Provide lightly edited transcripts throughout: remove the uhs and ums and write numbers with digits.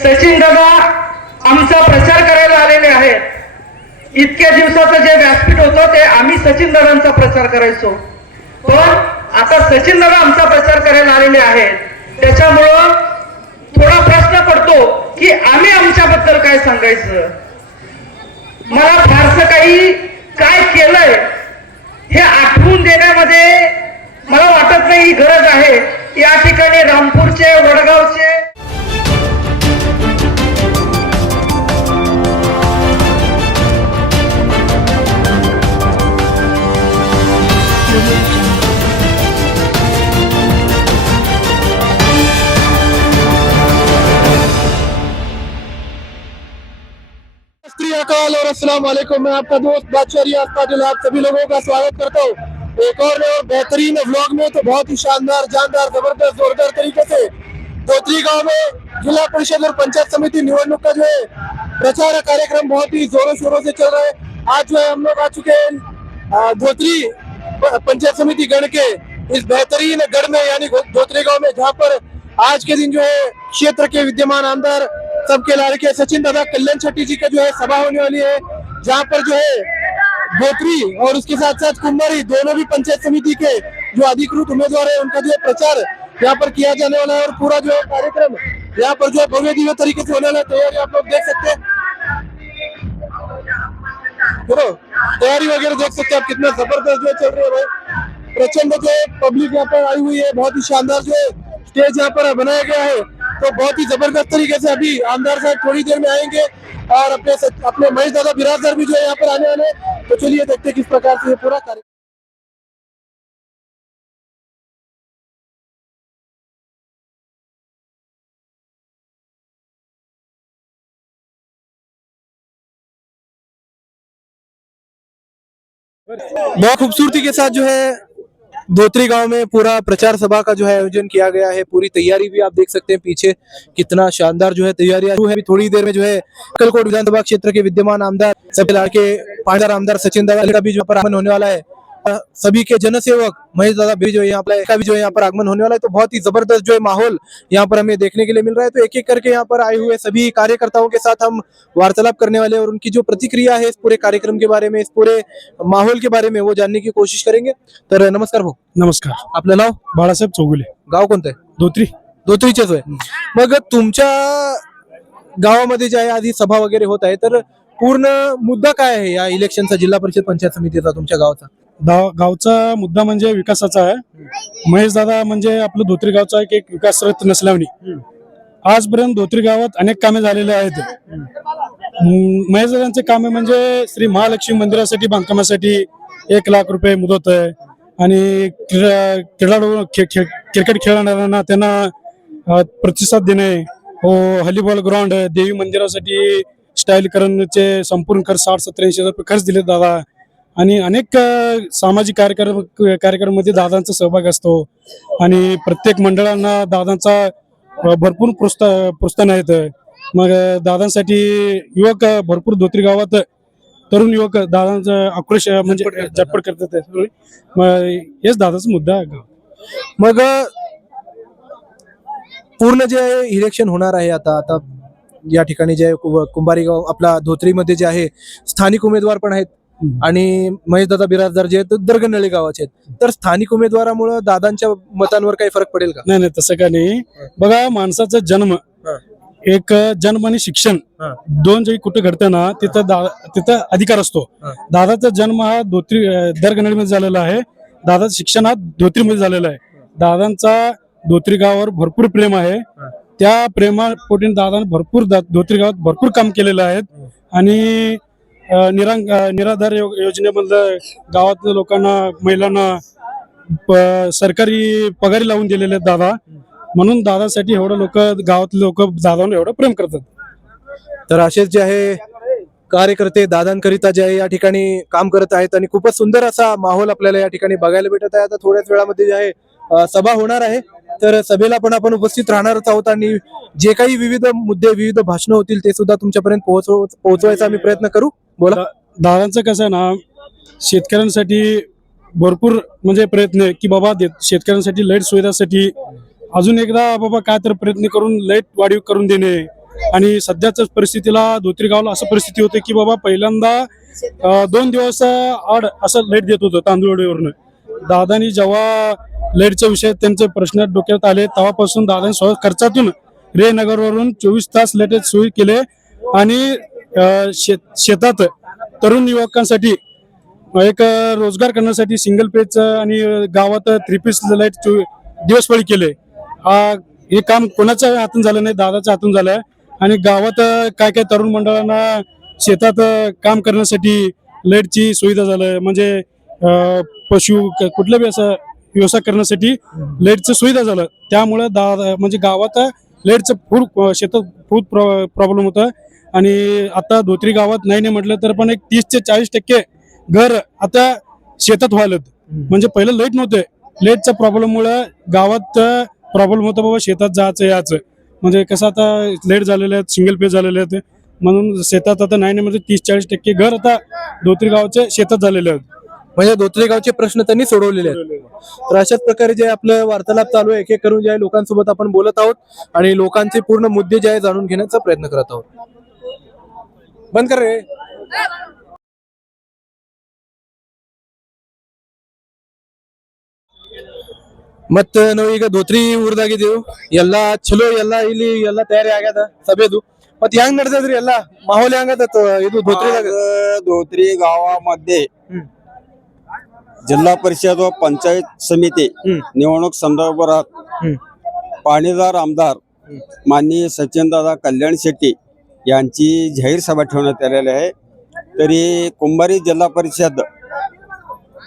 सचिन दादा आमचा प्रचार करायला आलेले आहेत. इतक्या दिवसाचं जे व्यासपीठ होतं ते आम्ही सचिन दादांचा प्रचार करायचो, पण आता सचिन दादा आमचा प्रचार करायला आलेले आहेत. त्याच्यामुळं थोडा प्रश्न पडतो की आम्ही आमच्याबद्दल काय सांगायचं. मला फारसं काही काय केलंय हे आठवून देण्यामध्ये मला वाटत नाही ही गरज आहे. या ठिकाणी रामपूरचे, वडगावचे और अस्सलाम वालेकुम। मैं आपका दोस्त बादशाह रियाज पाटिल आप सभी लोगों का स्वागत करता हूँ एक और बेहतरीन व्लॉग में। तो बहुत ही शानदार, जानदार, जबरदस्त, जोरदार तरीके से धोत्री गांव में जिला परिषद और पंचायत समिति निवडणूक का जो है प्रचार कार्यक्रम बहुत ही जोरों शोरों से चल रहा है। आज जो है हम लोग आ चुके हैं धोत्री पंचायत समिति गढ़ के इस बेहतरीन गढ़ में, यानी धोत्री गाँव में, जहाँ पर आज के दिन जो है क्षेत्र के विद्यमान आमदार सबके लाड़के सचिन दादा कल्याण शेट्टी जी का जो है सभा होने वाली है, जहाँ पर जो है धोत्री और उसके साथ साथ कुंभारी दोनों भी पंचायत समिति के जो अधिकृत उम्मीदवार है उनका जो है प्रचार यहाँ पर किया जाने वाला है। और पूरा जो है कार्यक्रम यहाँ पर जो है भव्य दिव्य तरीके से होने वाला है। तैयारी आप लोग देख सकते हैं, तैयारी वगैरह देख सकते हैं आप, कितना जबरदस्त जो है चल रही है भाई। प्रचंड जो है पब्लिक यहाँ पर आई हुई है, बहुत ही शानदार जो है स्टेज यहाँ पर बनाया गया है। तो बहुत ही जबरदस्त तरीके से अभी आमदार साहब थोड़ी देर में आएंगे और अपने महेश दादा बिरादर भी जो है यहाँ पर आने वाले हैं। तो चलिए देखते हैं किस प्रकार से ये पूरा कार्यक्रम। बहुत खूबसूरती के साथ जो है धोत्री गांव में पूरा प्रचार सभा का जो है आयोजन किया गया है। पूरी तैयारी भी आप देख सकते हैं पीछे कितना शानदार जो है तैयारियां है। अभी थोड़ी देर में जो है अक्कलकोट विधानसभा क्षेत्र के विद्यमान आमदार सबके लाड़के पांचदार आमदार सचिन दादा का भी जो आगमन होने वाला है। सभी के जनसेवक महेश दादा भी जो यहाँ पर का भी जो यहाँ पर आगमन होने वाला है। तो बहुत ही जबरदस्त जो है माहौल यहाँ पर हमें देखने के लिए मिल रहा है। तो एक एक करके यहाँ पर आए हुए सभी कार्यकर्ताओं के साथ हम वार्तालाप करने वाले और उनकी जो प्रतिक्रिया है इस पूरे कार्यक्रम के बारे में, इस पूरे माहौल के बारे में, वो जानने की कोशिश करेंगे। तर नमस्कार भाऊ. नमस्कार. आपलं नाव? बाळासाहेब चौगुले. गाव कोणतं आहे? धोत्री. धोत्रीचेच आहे. मग तुमच्या गावामध्ये जे आहे आधी सभा वगैरे होत आहे, तर पूर्ण मुद्दा काय आहे या इलेक्शनचा, जिल्हा परिषद पंचायत समितीचा तुमच्या गावाचा? गावचा मुद्दा म्हणजे विकासाचा आहे. महेश दादा म्हणजे आपलं धोत्री गावचा एक विकास रत्न नसल्याने आजपर्यंत धोत्री गावात अनेक कामे झालेले आहेत. महेश दादांचे कामे म्हणजे श्री महालक्ष्मी मंदिरासाठी बांधकामासाठी 1 लाख रुपये मुदत आहे आणि खेळाडू क्रिकेट खेळणाऱ्यांना त्यांना प्रतिसाद देणे, हॉलीबॉल ग्राउंड, देवी मंदिरासाठी स्टाईलकरणचे संपूर्ण खर्च 60-87 रुपये खर्च दिले दादा. आणि अनेक सामाजिक कार्यक्रम मध्ये दादांचा सहभाग असतो आणि प्रत्येक मंडळांना दादांचा भरपूर प्रोत्साहन आहेत. मग दादांसाठी युवक भरपूर धोत्री गावात तरुण युवक दादांचा आक्रोश म्हणजे झटपट करतात. हेच दादाचा मुद्दा आहे. मग पूर्ण जे इलेक्शन होणार आहे आता या ठिकाणी जे कुंभारी गाव आपला धोत्रीमध्ये जे आहे स्थानिक उमेदवार पण आहेत आणि महेश दादा बिराजदार जे आहेत दरगनळी गावाचे आहेत. तर स्थानिक उमेदवारामुळे दादांच्या मतांवर काही फरक पडेल का? नाही, तसं का नाही. बघा, माणसाचा जन्म, एक जन्म आणि शिक्षण दोन जरी कुठे घडतं ना तिथं अधिकार असतो. दादाचा जन्म हा दरगनळीमध्ये झालेला आहे. दादाचं शिक्षण हा धोत्रीमध्ये झालेलं आहे. दादांचा धोत्री गावावर भरपूर प्रेम आहे. त्या प्रेमापोटी दादाने भरपूर धोत्री गावात भरपूर काम केलेलं आहे आणि निराधार योजनेमधलं गावातल्या लोकांना, महिलांना सरकारी पगारी लावून दिलेले आहेत दादा. म्हणून दादासाठी एवढं गावातले लोक दादावर एवढं प्रेम करतात. तर असेच जे आहे कार्यकर्ते दादांकरिता जे आहे या ठिकाणी काम करत आहेत आणि खूपच सुंदर असा माहोल आपल्याला या ठिकाणी बघायला भेटत आहे. आता थोड्याच वेळामध्ये जे आहे सभा होणार आहे, तर सभेला पण आपण उपस्थित राहणारच आहोत आणि जे काही विविध मुद्दे, विविध भाषणं होतील ते सुद्धा तुमच्यापर्यंत पोहोचवायचा आम्ही प्रयत्न करू. बोला. दादांचं कसं आहे ना, शेतकऱ्यांसाठी भरपूर म्हणजे प्रयत्न आहे की बाबा शेतकऱ्यांसाठी लाईट सुविधासाठी अजून एकदा बाबा काय तर प्रयत्न करून लाईट वाढीव करून देणे आणि सध्याच्या परिस्थितीला धोत्री गावाला असं परिस्थिती होते की बाबा पहिल्यांदा 2 दिवस आड असं लाईट देत होतं तांदूळवरनं. दादानी जेव्हा लाईटच्या विषयात त्यांचे प्रश्न डोक्यात आले तेव्हापासून दादानी स्वतः खर्चातून रे नगरवरून 24 तास लाईट सोयी केले आणि शेतात तरुण युवकांसाठी एक रोजगार करण्यासाठी सिंगल पेज आणि गावात 3 पीस लाईट दिवसभर केले. हे काम कोणाच्या हातून झालं नाही, दादाच्या हातून झालं आहे. आणि गावात काय काय तरुण मंडळांना शेतात काम करण्यासाठी लाईटची सुविधा झालं, म्हणजे पशु कुठल्या बी असं व्यवसाय करण्यासाठी लाईटचं सुविधा झालं. त्यामुळे म्हणजे गावात लाईटचं खूप शेतात खूप प्रॉब्लेम होतं. आणि आता धोत्री गावात नाही म्हटलं तर पण एक 30 ते 40% घर आता शेतात व्हायला. म्हणजे पहिलं लाईट नव्हते, लाईटच्या प्रॉब्लेममुळे गावात प्रॉब्लेम होता बाबा शेतात जायचं याचं. म्हणजे कसं आता लाईट झालेले आहेत, सिंगल पेज झालेले आहेत, म्हणून शेतात आता नाही म्हणजे 30-40% घर आता धोत्री गावचे शेतात झालेले आहेत. म्हणजे धोत्री गावचे प्रश्न त्यांनी सोडवलेले आहेत. तर अशाच प्रकारे जे आपलं वार्तालाप चालू आहे, एक एक करून जे आहे लोकांसोबत आपण बोलत आहोत आणि लोकांचे पूर्ण मुद्दे जे आहे जाणून घेण्याचा प्रयत्न करत आहोत. बंद कर रे. ಮತ್ತ ನಾವು ಈಗ ಧೋತ್ರಿ ಊರ್ದಾಗಿದ್ದೀವಿ. ಎಲ್ಲಾ ಚಲೋ ಎಲ್ಲಾ ಇಲ್ಲಿ ಎಲ್ಲಾ ತಯಾರಿ ಆಗ್ಯದ ಸಭೆದು. ಮತ್ ಹೆಂಗ್ ನಡೆದದ್ರಿ ಎಲ್ಲಾ ಮಾಹೋಲ್ ಹೆಂಗದ ಇದು ಧೋತ್ರಿದಾಗ? धोत्री गावामध्ये जिल्हा परिषद व पंचायत समिती निवडणूक संदर्भात पाणीदार आमदार माननीय सचिनदादा कल्याण शेट्टी यांची जाहीर सभा ठेवण्यात आलेली आहे. तरी कुंभारी जिल्हा परिषद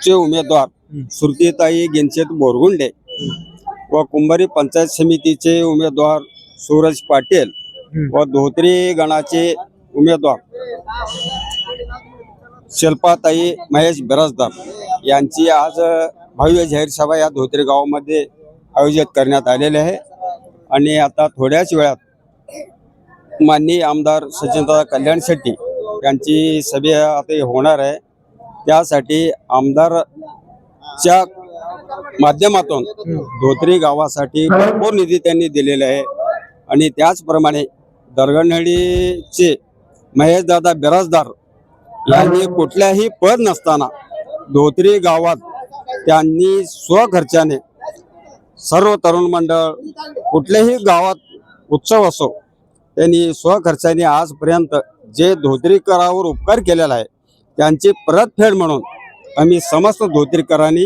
चे उमेदवार श्रुतीताई गेनशेत बोरगुंडे व कुंभारी पंचायत समितीचे उमेदवार सूरज पाटील व धोत्री गणाचे उमेदवार शिल्पाताई महेश बिराजदार यांची आज भव्य जाहीर सभा या धोत्री गावामध्ये आयोजित करण्यात आलेली आहे. आणि आता थोड्याच वेळात माननीय आमदार सचिनदादा कल्याण शेट्टी यांची सभा आता होणार आहे. त्यासाठी आमदारच्या माध्यमातून धोत्री गावासाठी भरपूर निधी त्यांनी दिलेला आहे. आणि त्याचप्रमाणे दरगणहळ्ळीचे महेशदादा बिराजदार यांनी कुठल्याही पद नसताना धोत्री गावात त्यांनी स्वखर्चाने सर्व तरुण मंडळ कुठल्याही गावात उत्सव असो त्यांनी स्वखर्चाने आजपर्यंत जे धोत्रीकरावर उपकार केलेला आहे त्यांची परतफेड म्हणून आम्ही समस्त धोत्रीकरांनी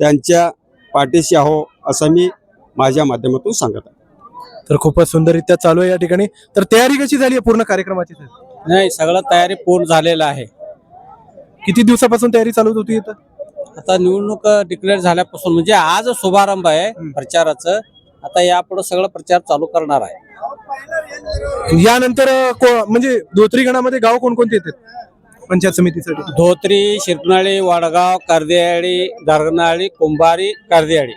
त्यांच्या पाठीशी आहो असं मी माझ्या माध्यमातून सांगत आहे. तर खूपच सुंदररित्या चालू आहे या ठिकाणी. तर तयारी कशी झाली आहे पूर्ण कार्यक्रमाची? नाही, सगळं तयारी पूर्ण झालेलं आहे. किती दिवसापासून तयारी चालू होती इथं? आता निवडणूक डिक्लेअर झाल्यापासून म्हणजे आज शुभारंभ आहे प्रचाराचं. आता यापुढे सगळं प्रचार चालू करणार आहे. यानंतर म्हणजे धोत्री गणामध्ये गाव कोणकोणते येतात पंचायत समितीसाठी? धोत्री, शिरपणाळी, वडगाव, कर्देवाडी, दरगनाळी, कुंभारी, कर्देवाडी,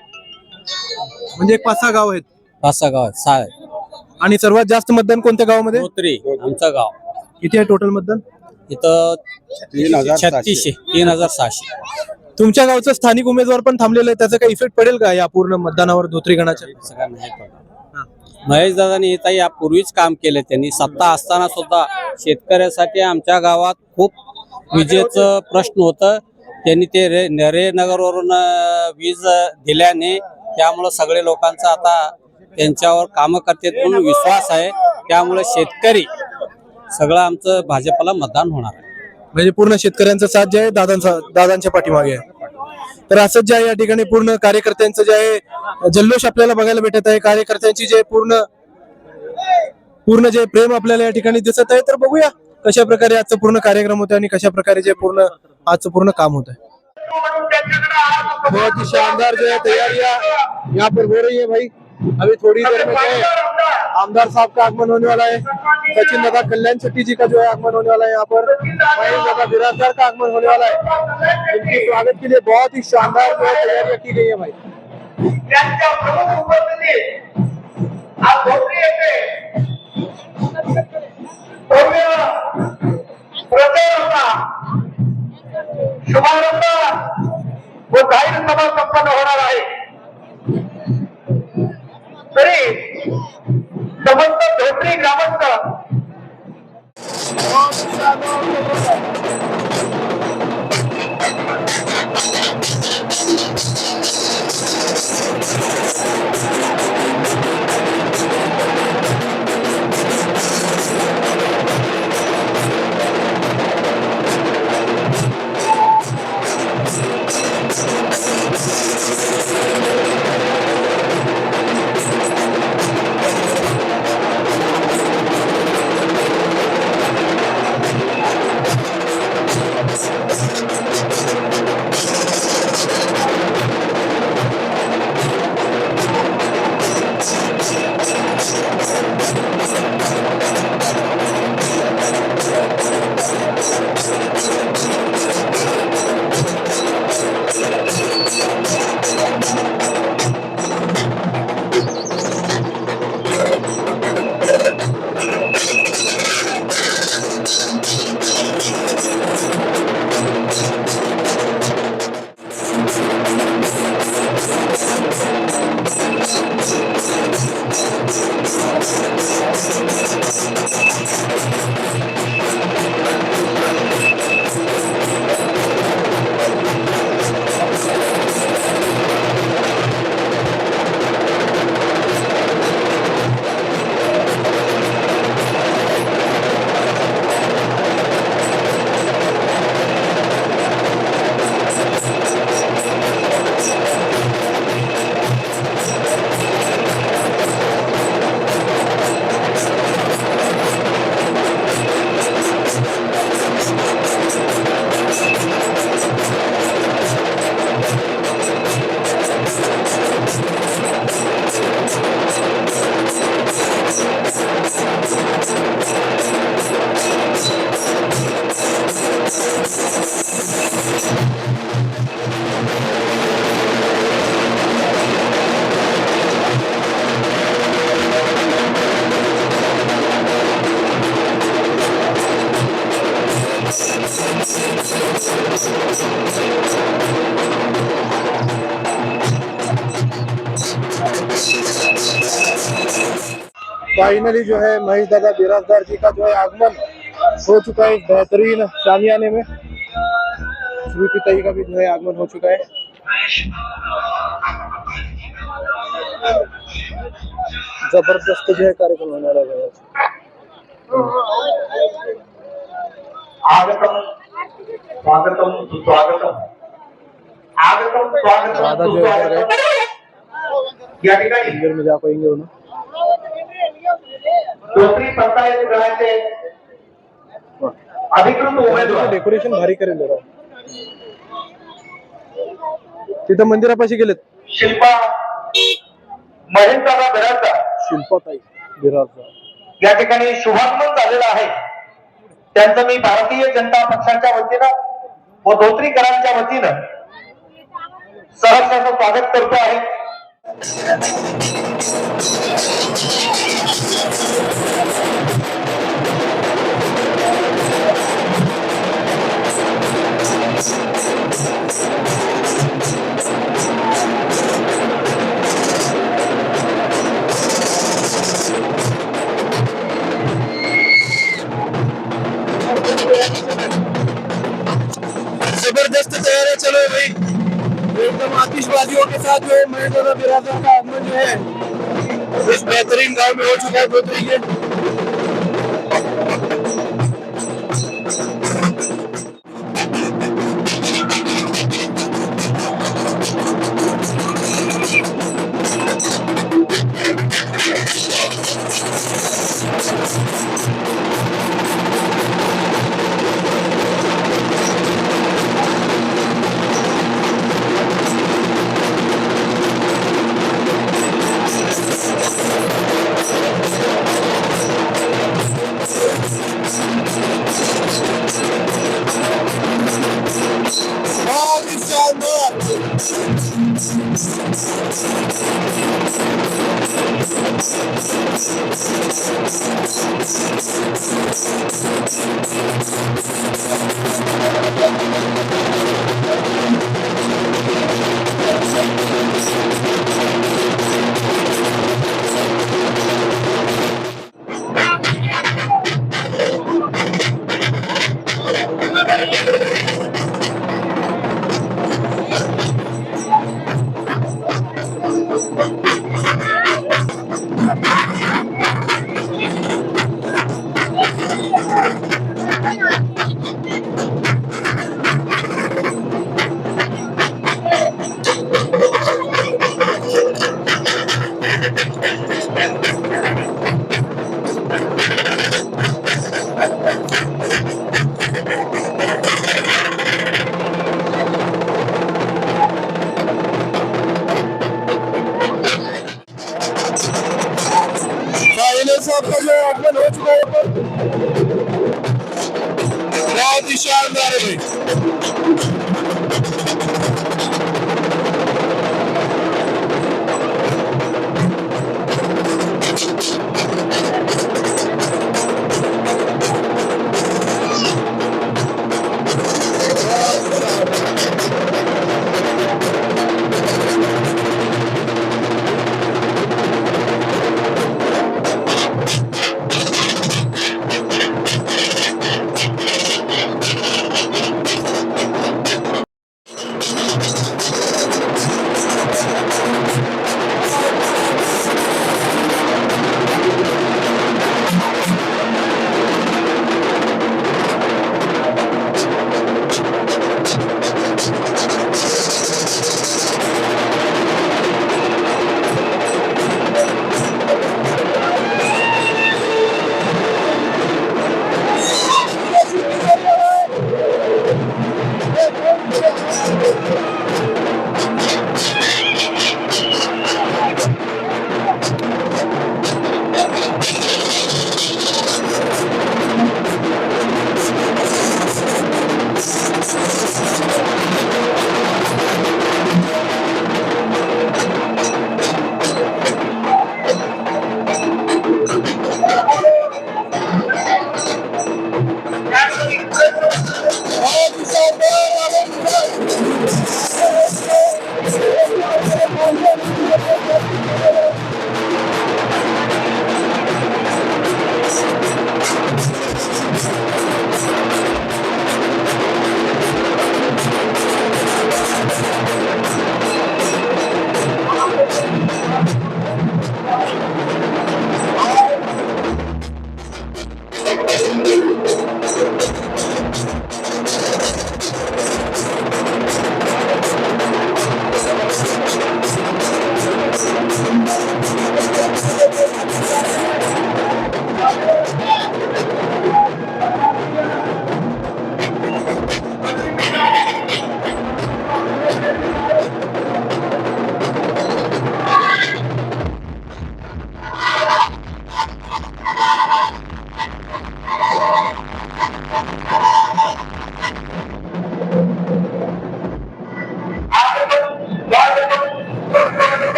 म्हणजे एक 5-6 गाव आहेत. 5-6 गाव आहेत. 6 आहेत. आणि सर्वात जास्त मतदान कोणत्या गावामध्ये? धोत्री आमचं गाव. किती आहे टोटल मतदान? इथं 3600. 3600. तुमच्या गावचं स्थानिक उमेदवार पण थांबलेलं आहे, त्याचा काही इफेक्ट पडेल का या पूर्ण मतदानावर धोत्री गणाच्या? सगळं नाही पडणार. महेश दादांनी इथं यापूर्वीच काम केले. त्यांनी सत्ता असताना सुद्धा शेतकऱ्यासाठी आमच्या गावात खूप विजेचं प्रश्न होतं. त्यांनी ते रे नगरवरून वीज दिल्याने त्यामुळं सगळे लोकांचा आता त्यांच्यावर कामं करतात म्हणून विश्वास आहे. त्यामुळे शेतकरी सगळं आमचं भाजपला मतदान होणार आहे. म्हणजे पूर्ण शेतकऱ्यांचा साथ जे आहे दादांच्या पाठीमागे आहे. तर असंच जे आहे या ठिकाणी पूर्ण कार्यकर्त्यांचं जे आहे जल्लोष आपल्याला बघायला भेटत आहे. कार्यकर्त्यांची जे पूर्ण जे प्रेम आपल्याला या ठिकाणी दिसत आहे. तर बघूया कशा प्रकारे आजचं पूर्ण कार्यक्रम होतं आणि कशा प्रकारे जे पूर्ण आजचं पूर्ण काम होत है. बहुत ही शानदार जो है तैयारियां यहाँ पर हो रही है भाई. अभी थोड़ी देर में जो आमदार साहब का आगमन होने वाला है. सचिन दादा कल्याण शेट्टी जी का जो है आगमन होने वाला है. यहाँ पर महेश दादा बिराजदार का आगमन होने वाला है. इनके स्वागत के लिए बहुत ही शानदार जो है तैयारियां की गई है भाई. शुभारंभ व जाहीर सभा संपन्न होणार आहे. तरी समस्त धोत्री ग्रामस्थ फाइनली जो है महेश दादा बिराजदार जी का जो है आगमन हो चुका है बेहतरीन शामियाने में। श्रुति ताई का भी जो है आगमन हो चुका है। जबरदस्त जो है कार्यक्रम होने लगा है। आगतम स्वागतम सुस्वागतम आगतम स्वागतम दादा जो है इधर सुस्वागतम गए या ठिकाणी मंदिर में जा पाएंगे उन्हें। धोत्री पंचायत गणाचे अधिकृत उमेदवार डेकोरेशन भारी करेल जरा। तिथं मंदिरापाशी गेलेत शिल्पा महेशदादा बिराजदार शिल्पाताई बिराजदार। या ठिकाणी शुभागमन झालेलं आहे। त्यांचं मी भारतीय जनता पक्षाच्या वतीनं व धोत्रीकरांच्या वतीनं सहर्ष असं स्वागत करतो आहे। जबरदस्त तैयारी चलो भाई, एकदम आतिशबाजियों के साथ जो है महेश दादा बिराजदार का आगमन जो है इस बेहतरीन गांव में हो चुका है धोत्री के। आगमन हो चुका है पर बहुत ही शानदार है भाई।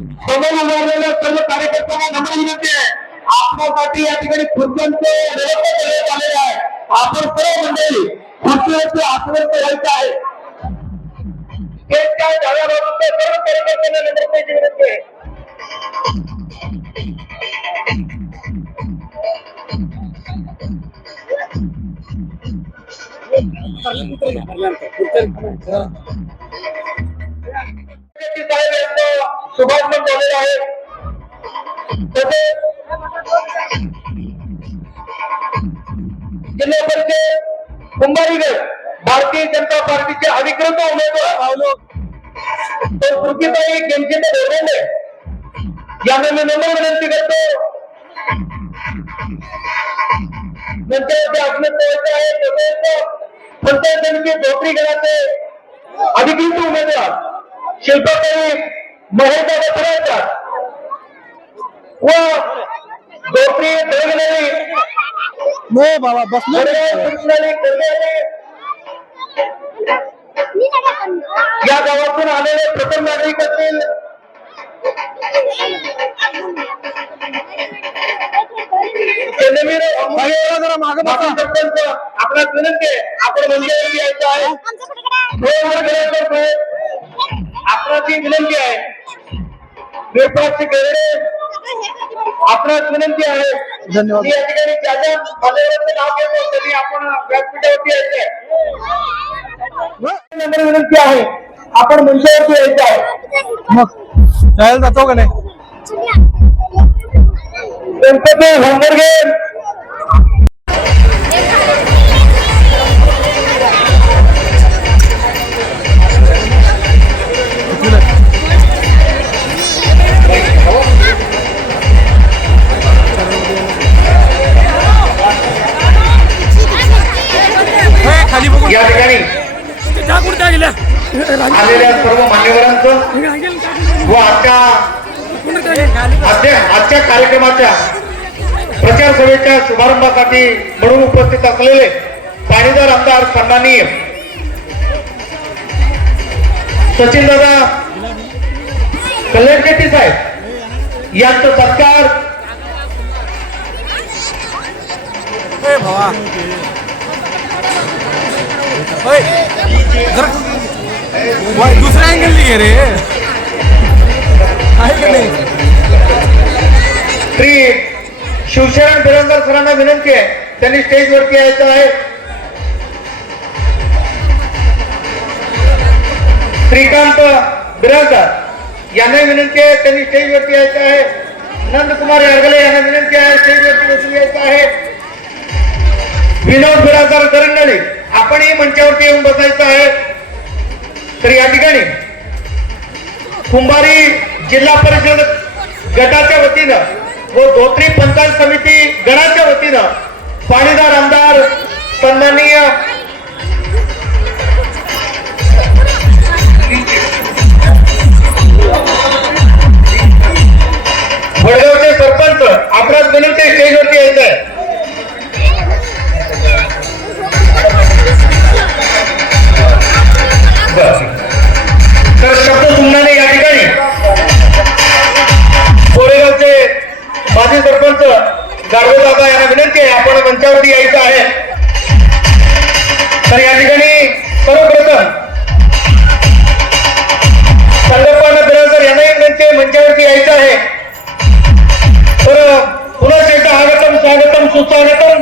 सर्व कार्यकर्त्यांना नम्र विनंती आहे आपल्यासाठी या ठिकाणी खुर्च्यांचे व्यवस्था करण्यात आलेले आहे आपण सर्व मंडळी खुर्चीवरती आसनस्थ व्हायचं आहे स्टेजच्या जागाबाबत सर्व कार्यकर्त्यांना नम्रतेची विनंती आहे साहेब यांचं शुभागमन झालेलं आहे तसेच जिल्हा परिषद कुंभारीगड भारतीय जनता पार्टीचे अधिकृत उमेदवार तर कृतीताई गेमचंद देवंडे यांना मी नम्र विनंती करतो नंतर आगमन करायचं आहे तसेच पंचायत समिती धोत्री गणाचे अधिकृत उमेदवार शिल्पाताई महेशदादा फराळकर व धोत्री दळगणारी बाबा बस या गावातून आलेले प्रथम नागरिक असतील आपल्याला विनंती आहे आपण मंदिरावरती यायचं आहे आपणास ही विनंती आहे निर्पाचे गरडे आपणास विनंती आहे धन्यवाद. या ठिकाणी ज्याच्या मान्यवरांचं नाव घेतो त्यांनी आपण व्यासपीठावरती यायचंय नंबर विनंती आहे आपण मंचावरती यायचं आहे मग जायला जातो का नाही गणपती होंगरगे या ठिकाणी आलेल्या सर्व मान्यवरांचं व आजच्या कार्यक्रमाच्या प्रचार सभेच्या शुभारंभासाठी म्हणून उपस्थित असलेले पाणीदार आमदार सन्माननीय सचिनदादा कल्याण शेट्टी साहेब यांचा सत्कार दुसरा अँगल नाही रे आहे का नाही. श्री शिवशरण बिरंदर सरांना विनंती आहे, त्यांनी स्टेजवरती यायचं आहे. श्रीकांत बिरंदर यांना विनंती आहे, त्यांनी स्टेजवरती यायचं आहे. नंदकुमार यारगले यांना विनंती आहे, स्टेजवरती बसून यायचं आहे. विनोद बिराजदार करंडले आपणही मंचावरती येऊन बसायचं आहे. तर या ठिकाणी कुंभारी जिल्हा परिषद गटाच्या वतीनं व धोत्री पंचायत समिती गणाच्या वतीनं पाणीदार आमदार सन्माननीय वडगावचे सरपंच आपणास विनंती स्टेजवरती यायचं आहे. तर शब्द सुमनाने या ठिकाणी कोरेगावचे माजी सरपंच गाडवेदादा यांना विनंती आहे, आपण मंचावरती यायचं आहे. तर या ठिकाणी सर्वप्रथम संगप्पा बिराजदार यांनाही विनंती आहे, मंचावरती यायचं आहे. तर पुन्हा एकदा आगतम स्वागतम सुस्वागतम.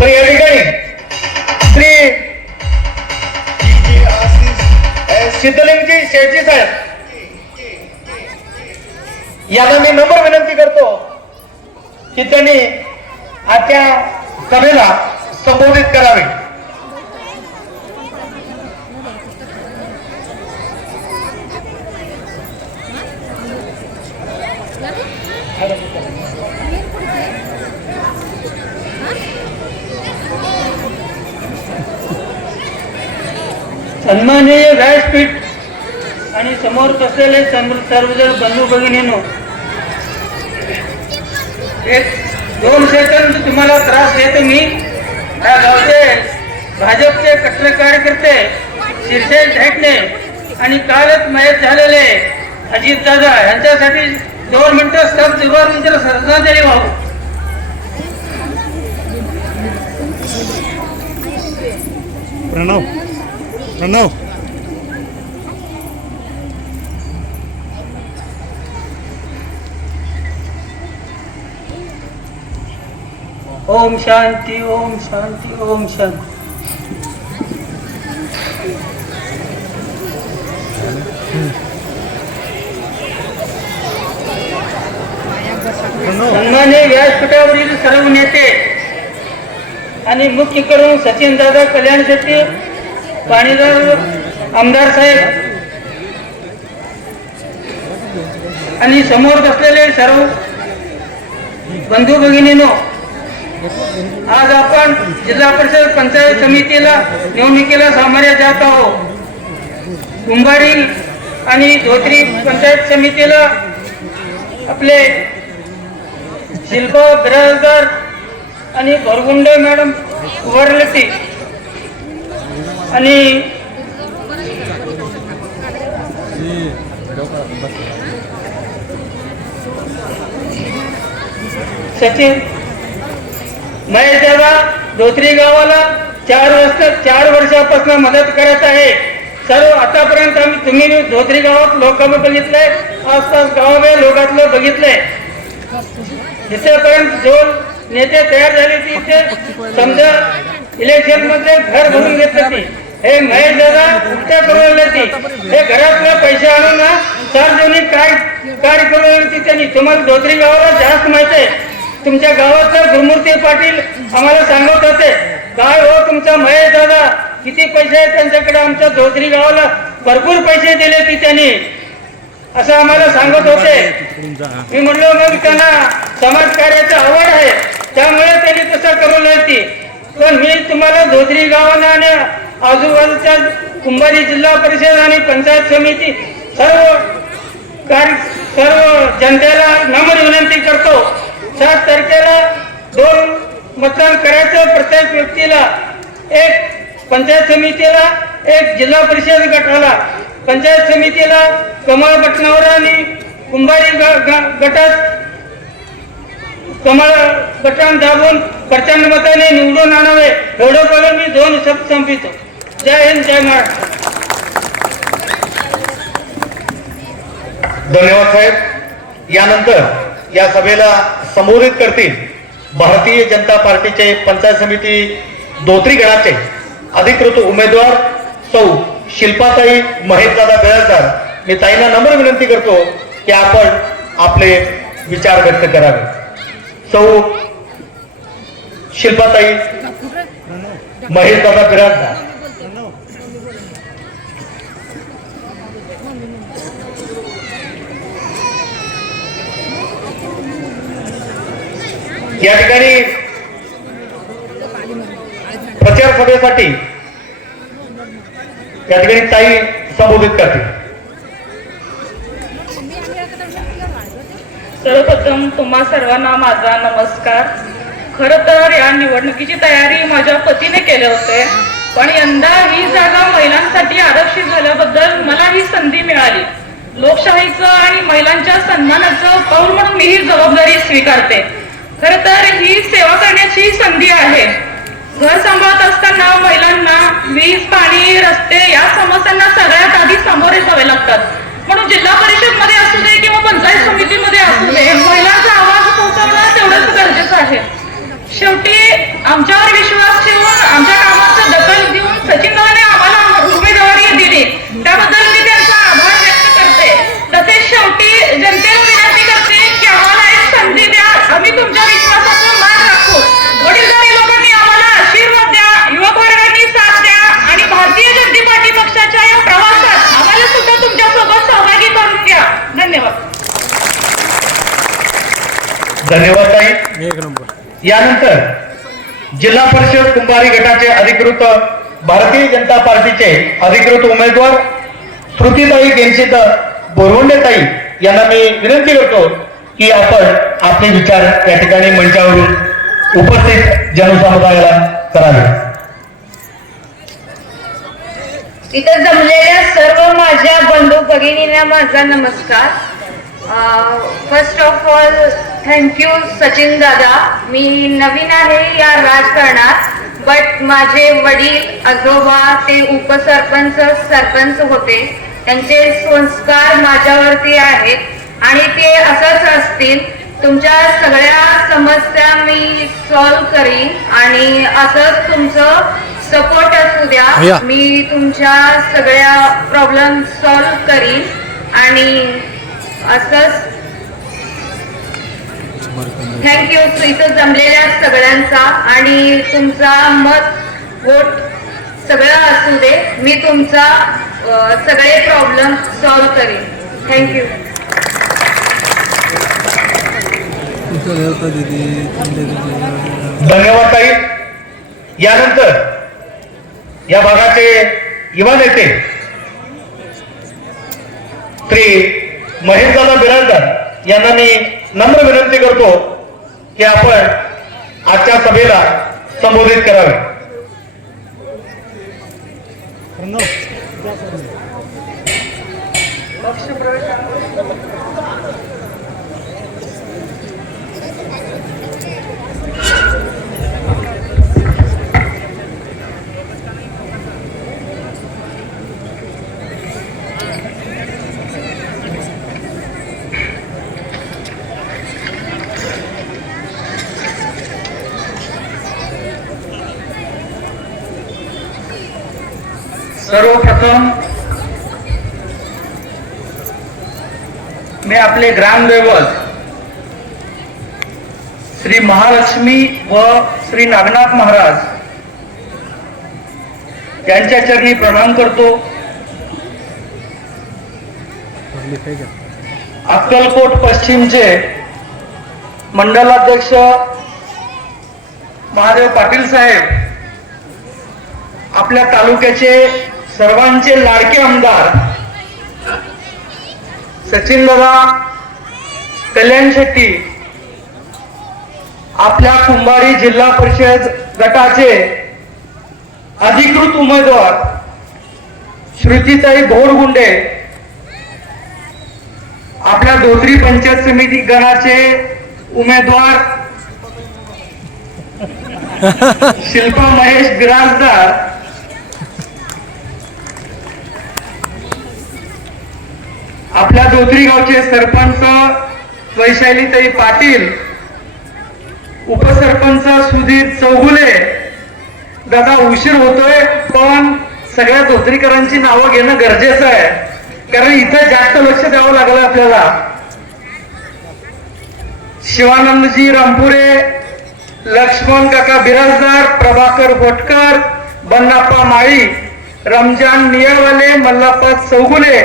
तर या ठिकाणी श्री सिद्धलिंगजी शेठजी साहेब यांना मी नम्र विनंती करतो की त्यांनी आजच्या सभेला संबोधित करावे. सन्माननीय व्यासपीठ आणि समोर बसलेले सर्वजण बंधू भगिनींनो, एक 2 सेकंद तुम्हाला त्रास देतो मी. या गावचे भाजपचे कट्टर कार्यकर्ते शिरसेन ढेकणे आणि कालच मयत झालेले अजितदादा यांच्यासाठी 2 मिनिटं स्तब्ध उभारून त्याला श्रद्धांजली वाहू. प्रणव ओम शांती ओम शांती ओम शांती. सन्माननीय व्यासपीठावरील सर्व नेते आणि मुख्य करून सचिनदादा कल्याण शेट्टी, पाणीदार आमदार साहेब आणि समोर बसलेले सर्व बंधू भगिनींनो, आज आपण जिल्हा परिषद पंचायत समितीला निवडणुकीला सामोरे जात आहोत. कुंभारी आणि धोत्री पंचायत समितीला आपले शिल्पा बिराजदार आणि भरगुंडे मॅडम उभारलेती आणि सचिन महेश दादा धोत्री गावाला 4 वर्षापासून मदत करत आहे. सर्व आतापर्यंत तुम्ही धोत्री गावात लोक बघितलंय, आसपास गावामध्ये लोकातलं बघितलंय. जिथेपर्यंत जो नेते तयार झाले तिथे समजा इलेक्शन मध्ये घर भरून घेतलं ती. हे महेश दादा उलट्या करून ती हे घरातले पैसे आणून ना सार्वजनिक कार्य करून त्यांनी. तुम्हाला धोत्री गावाला जास्त माहिती आहे. तुमच्या गावातलं गुरुमूर्ती पाटील आम्हाला सांगत होते, काय हो तुमचा महेश दादा किती पैसे आहेत त्यांच्याकडे, आमच्या धोत्री गावाला भरपूर पैसे दिले ती त्यांनी, असं आम्हाला सांगत होते. मी म्हणलो मग त्यांना समाजकार्याची आवड आहे त्यामुळे त्यांनी तसं पण मी तुम्हाला धोत्री गावांना आणि आजूबाजूच्या कुंभारी जिल्हा परिषद आणि पंचायत समिती सर्व जनतेला नम्र विनंती करतो, 7 तारखेला 2 मतदान करायचं. प्रत्येक व्यक्तीला, एक पंचायत समितीला, एक जिल्हा परिषद गटाला. पंचायत समितीला कमळ बटनावर आणि कुंभारी गटात कमळ बटन दाबून प्रचंड मताने निवडून आणावे, एवढं करून मी 2 शब्द संपवितो. जय हिंद, जय महाराष्ट्र. धन्यवाद साहेब. यानंतर या सभेला संबोधित करतील भारतीय जनता पार्टीचे पंचायत समिती धोत्री गणाचे अधिकृत उमेदवार सौ शिल्पाताई महेशदादा बिराजदार. मी ताईंना नम्र विनंती करतो की आपण आपले विचार व्यक्त करावे. सौ शिल्पाताई महेशदादा बिराजदार. या ठिकाणी प्रचार सभेसाठी या ठिकाणी ताई संबोधित करतील. सर्वप्रथम तुम्हा सर्वांना माझा नमस्कार. खरं तर या निवडणुकीची तयारी माझ्या पतीने केले होते, पण यंदा ही जागा महिलांसाठी आरक्षित झाल्याबद्दल मला ही संधी मिळाली. लोकशाहीचं आणि महिलांच्या सन्मानाचं पाऊल म्हणून मी ही जबाबदारी स्वीकारते. खरं तर ही सेवा करण्याची संधी आहे. घर सांभाळत असताना महिलांना वीज, पाणी, रस्ते या समस्यांना सगळ्यात आधी सामोरे जावे लागतात. म्हणून जिल्हा परिषद मध्ये असू दे किंवा पंचायत समितीमध्ये असू दे, महिलांचा आवाज पोहोचवणं तेवढंच गरजेचं आहे. शेवटी आमच्यावर विश्वास ठेवून आमच्या कामाचं दखल घेऊन सचिनदादांनी आम्हाला उमेदवारी दिली, त्याबद्दल मी त्यांचा आभार व्यक्त करते. तसेच शेवटी जनतेला विनंती करते की आम्हाला एक संधी द्या, आम्ही तुमच्या विश्वासाचा मान राखू. वडीलधारी लोकांनी आम्हाला आशीर्वाद द्या, युवक वर्गांनी साथ द्या आणि भारतीय जनता पार्टी पक्षाच्या या प्रवासात आम्हाला सुद्धा तुमच्या सोबत सहभागी करून घ्या. धन्यवाद. धन्यवाद ताई. यानंतर जिल्हा परिषद कुंभारी गटाचे अधिकृत भारतीय जनता पार्टीचे अधिकृत उमेदवार श्रुतीताई गेनशीत बोरवंडेताई यांना मी विनंती करतो की आपण आपले विचार या ठिकाणी मंचावरून उपस्थित जनसमुदायाला करावे. इथं जमलेल्या सर्व माझ्या बंधू भगिनींना माझा नमस्कार. First of all thank you Sachin दादा. मी नवीन आहे या राजकारणात, बट माझे वडील आजोबा ते उपसरपंच सरपंच होते, त्यांचे संस्कार माझ्यावरती आहेत आणि ते असंच असतील. तुमच्या सगळ्या समस्या मी सॉल्व करीन आणि असंच तुमचं सपोर्ट असू द्या. मी तुमच्या सगळ्या प्रॉब्लेम सॉल्व करीन आणि असंच थँक्यू इथं जमलेल्या सगळ्यांचा आणि तुमचा मत वोट सगळं असू दे. मी तुमचा सगळे प्रॉब्लेम सॉल्व करीन. थँक्यू. धन्यवाद ताई. यानंतर या भागाचे युवा नेते श्री महेशदादा बिराजदार यांना मी नम्र विनंती करतो की आपण आजच्या सभेला संबोधित करावे. सर्वप्रथम मी आपले ग्रामदैवत श्री महालक्ष्मी व श्री नागनाथ महाराज यांच्या चरणी प्रणाम करतो. अक्कलकोट पश्चिमचे मंडलाध्यक्ष महादेव पाटील साहेब आपल्या तालुक्याचे सर्वांचे लाडके आमदार सचिन दादा कल्याण शेट्टी आपल्या कुंभारी जिल्हा परिषद गटाचे अधिकृत उमेदवार श्रुतीताई भोरगुंडे आपल्या धोत्री पंचायत समिती गणाचे उमेदवार शिल्पा महेश बिराजदार आपल्या धोत्री गावचे सरपंच वैशालीताई पाटील उपसरपंच सुधीर चौगुले. दादा उशीर होतोय पण सगळ्या धोत्रीकरांची नावं घेणं गरजेचं आहे कारण इथं जास्त लक्ष द्यावं लागलं आपल्याला. शिवानंदजी रामपुरे, लक्ष्मण काका बिराजदार, प्रभाकर भटकर, बन्नाप्पा माळी, रमजान नियावाले, मल्लाप्पा चौगुले,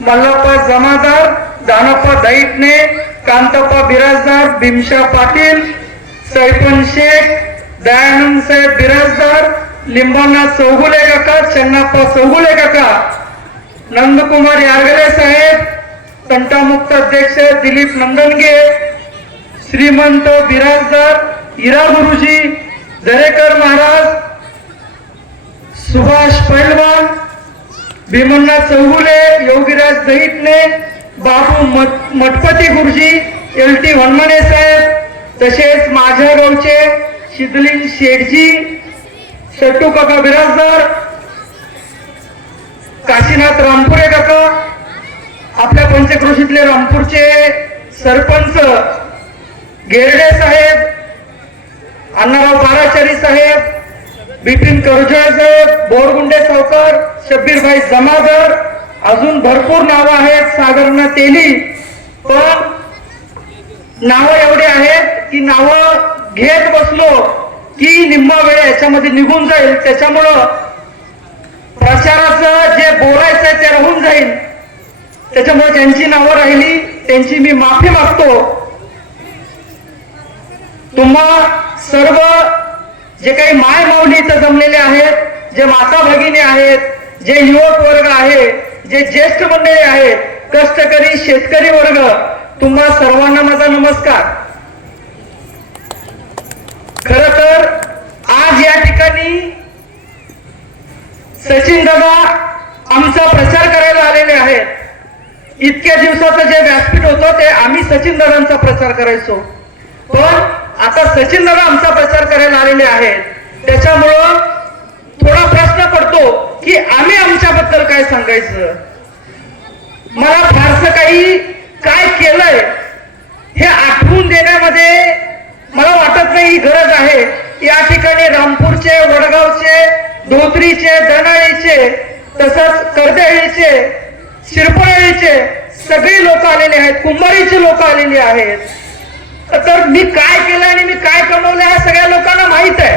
मल्लाप्पा जमादार, दानप्पा दैटणे, कांतप्पा बिराजदार, भीमशा पाटील, सैपन शेख, दयानंद साहेब बिराजदार, लिंबाना चौगुले काका, चन्नाप्पा चौगुले काका, नंदकुमार यारगले साहेब, तंटामुक्त अध्यक्ष दिलीप नंदनगे, श्रीमंत बिराजदार, हिरा गुरुजी, दरेकर महाराज, सुभाष पैलवान, भीमन्ना चौगुले, योगीराज दहिटणे, बाबू मठपती गुरुजी, LT वनमने साहेब, तसेच माझ्या गावचे शिदलिंग शेठजी, शट्टू काका बिराजदार, काशीनाथ रामपुरे काका, आपल्या पंचक्रोशीतले रामपूरचे सरपंच गेरडे साहेब, अण्णाराव बाराचारी साहेब, बिपिन करजळ साहेब, बोरगुंडे सावकार, शब्बीरभाई जमादार, अजून भरपूर नावं आहेत, सागरना तेली. पण नावं एवढे आहेत की नावं घेत बसलो की निम्मा वेळ याच्यामध्ये निघून जाईल. त्याच्यामुळं प्रचाराचं जे बोलायचंय ते राहून जाईल. त्याच्यामुळे ज्यांची नावं राहिली त्यांची मी माफी मागतो. तुम्हा सर्व जे काही माय माऊली इथं जमलेले आहेत, जे माता भगिनी आहेत, जे युवक वर्ग आहे, जे ज्येष्ठ मंडळी आहेत, कष्टकरी शेतकरी वर्ग, तुम्हा सर्वांना माझा नमस्कार. खर तर आज या ठिकाणी सचिन दादा आमचा प्रचार करायला आलेले आहेत. इतक्या दिवसाचं जे व्यासपीठ होतं ते आम्ही सचिन दादांचा प्रचार करायचो, पण आता सचिन दादा आमचा प्रचार करायला आलेले आहेत. त्याच्यामुळं थोडा प्रश्न पडतो की आम्ही आमच्याबद्दल काय सांगायचं. मला फारसं काही काय केलंय हे आठवून देण्यामध्ये मला वाटत नाही ही गरज आहे. या ठिकाणी रामपूरचे, वडगावचे, धोत्रीचे, दनाळीचे, तसंच कर्देहळीचे, शिरपळीचे सगळे लोक आलेले आहेत, कुंभारीचे लोक आलेले आहेत. तर मी काय केलं आणि मी काय कमवलं हे सगळ्या लोकांना माहित आहे.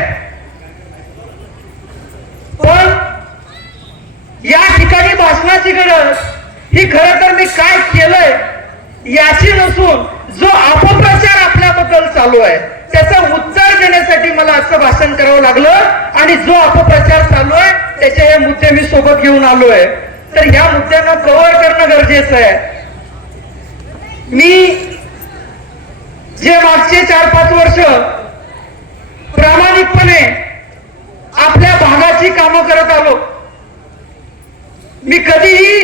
पण या ठिकाणी भाषणाची गरज ही खरं तर मी काय केलंय याची नसून जो अपप्रचार आपल्याबद्दल चालू आहे त्याचं उत्तर देण्यासाठी मला आजचं भाषण करावं लागलं. आणि जो अपप्रचार चालू आहे त्याचे हे मुद्दे मी सोबत घेऊन आलोय. तर या मुद्द्यांना कव्हर करणं गरजेचं आहे. मी जे मागचे 4-5 वर्ष प्रामाणिकपणे आपल्या भागाची कामं करत आलो, मी कधीही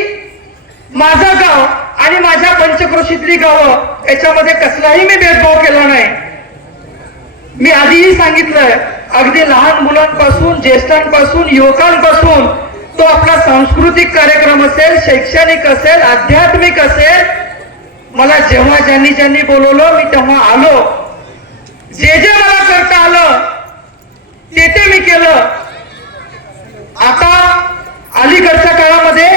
माझं गाव आणि माझ्या पंचक्रोशीतली गावं याच्यामध्ये कसलाही मी भेदभाव केला नाही. मी आधीही सांगितलंय, अगदी लहान मुलांपासून, ज्येष्ठांपासून, युवकांपासून तो आपला सांस्कृतिक कार्यक्रम असेल, शैक्षणिक असेल, आध्यात्मिक असेल, मला जेव्हा ज्यांनी बोलवलं मी तेव्हा आलो. जे जे मला करता आलं ते मी केलं. आता अलीकडच्या काळामध्ये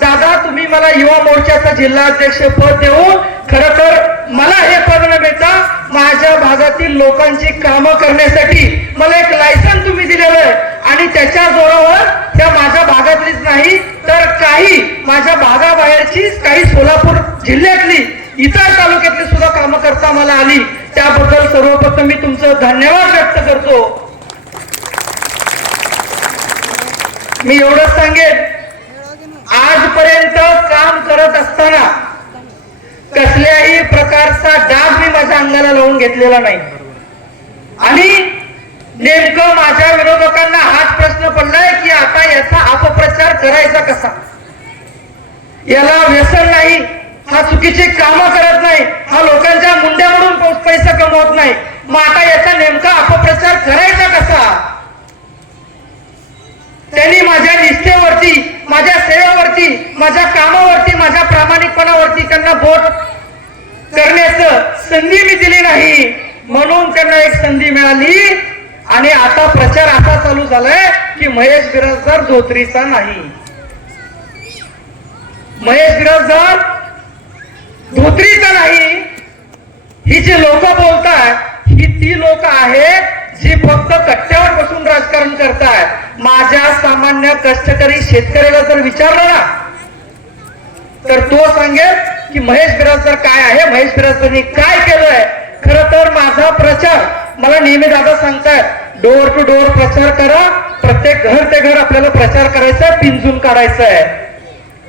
दादा तुम्ही मला युवा मोर्चाचं जिल्हाध्यक्ष पद देऊन खरं तर मला हे पद न देता माझ्या भागातील लोकांची कामं करण्यासाठी मला एक लायसन तुम्ही दिलेलं आहे. आणि त्याच्या जोरावर त्या माझ्या भागातलीच नाही तर काही माझ्या भागाबाहेरची, काही सोलापूर जिल्ह्यातली, इतर तालुक्यातली सुद्धा कामं करता मला आली. त्याबद्दल सर्वप्रथम मी तुमचं धन्यवाद व्यक्त करतो. मी एवढंच सांगेन, आजपर्यंत काम करत असताना कसल्याही प्रकारचा डाग मी माझ्या अंगाला लावून घेतलेला नाही. आणि नेमकं माझ्या विरोधकांना हाच प्रश्न पडलाय की आता याचा अपप्रचार करायचा कसा. याला व्यसन नाही, हा चुकीची कामं करत नाही, हा लोकांच्या मुंड्यावरून पैसा कमवत नाही, मग आता याचा नेमका अपप्रचार करायचा कसा. त्यांनी माझ्या निष्ठेवरती, माझ्या सेवेवरती, माझ्या कामावरती, माझ्या प्रामाणिकपणावरती त्यांना बोट करण्याचं संधी मी दिली नाही, म्हणून त्यांना एक संधी मिळाली. आणि आता प्रचार असा चालू झालाय की महेश बिराजदार धोत्रीचा नाही. महेश बिराजदार धोत्रीचा नाही. ही जी लोक बोलतात ही ती लोक आहेत जी फक्त कट्ट्यावर बसून राजकारण करतात. माझ्या सामान्य कष्टकरी शेतकऱ्याला जर विचारलं ना तर तो सांगेल की महेश बिराजदार काय आहे, महेश बिराजदारनी काय केलंय. खरं तर माझा प्रचार, मला नेहमी दादा सांगतात डोर टू डोर प्रचार करा, प्रत्येक घर ते घर आपल्याला प्रचार करायचा, पिंजून काढायचं आहे.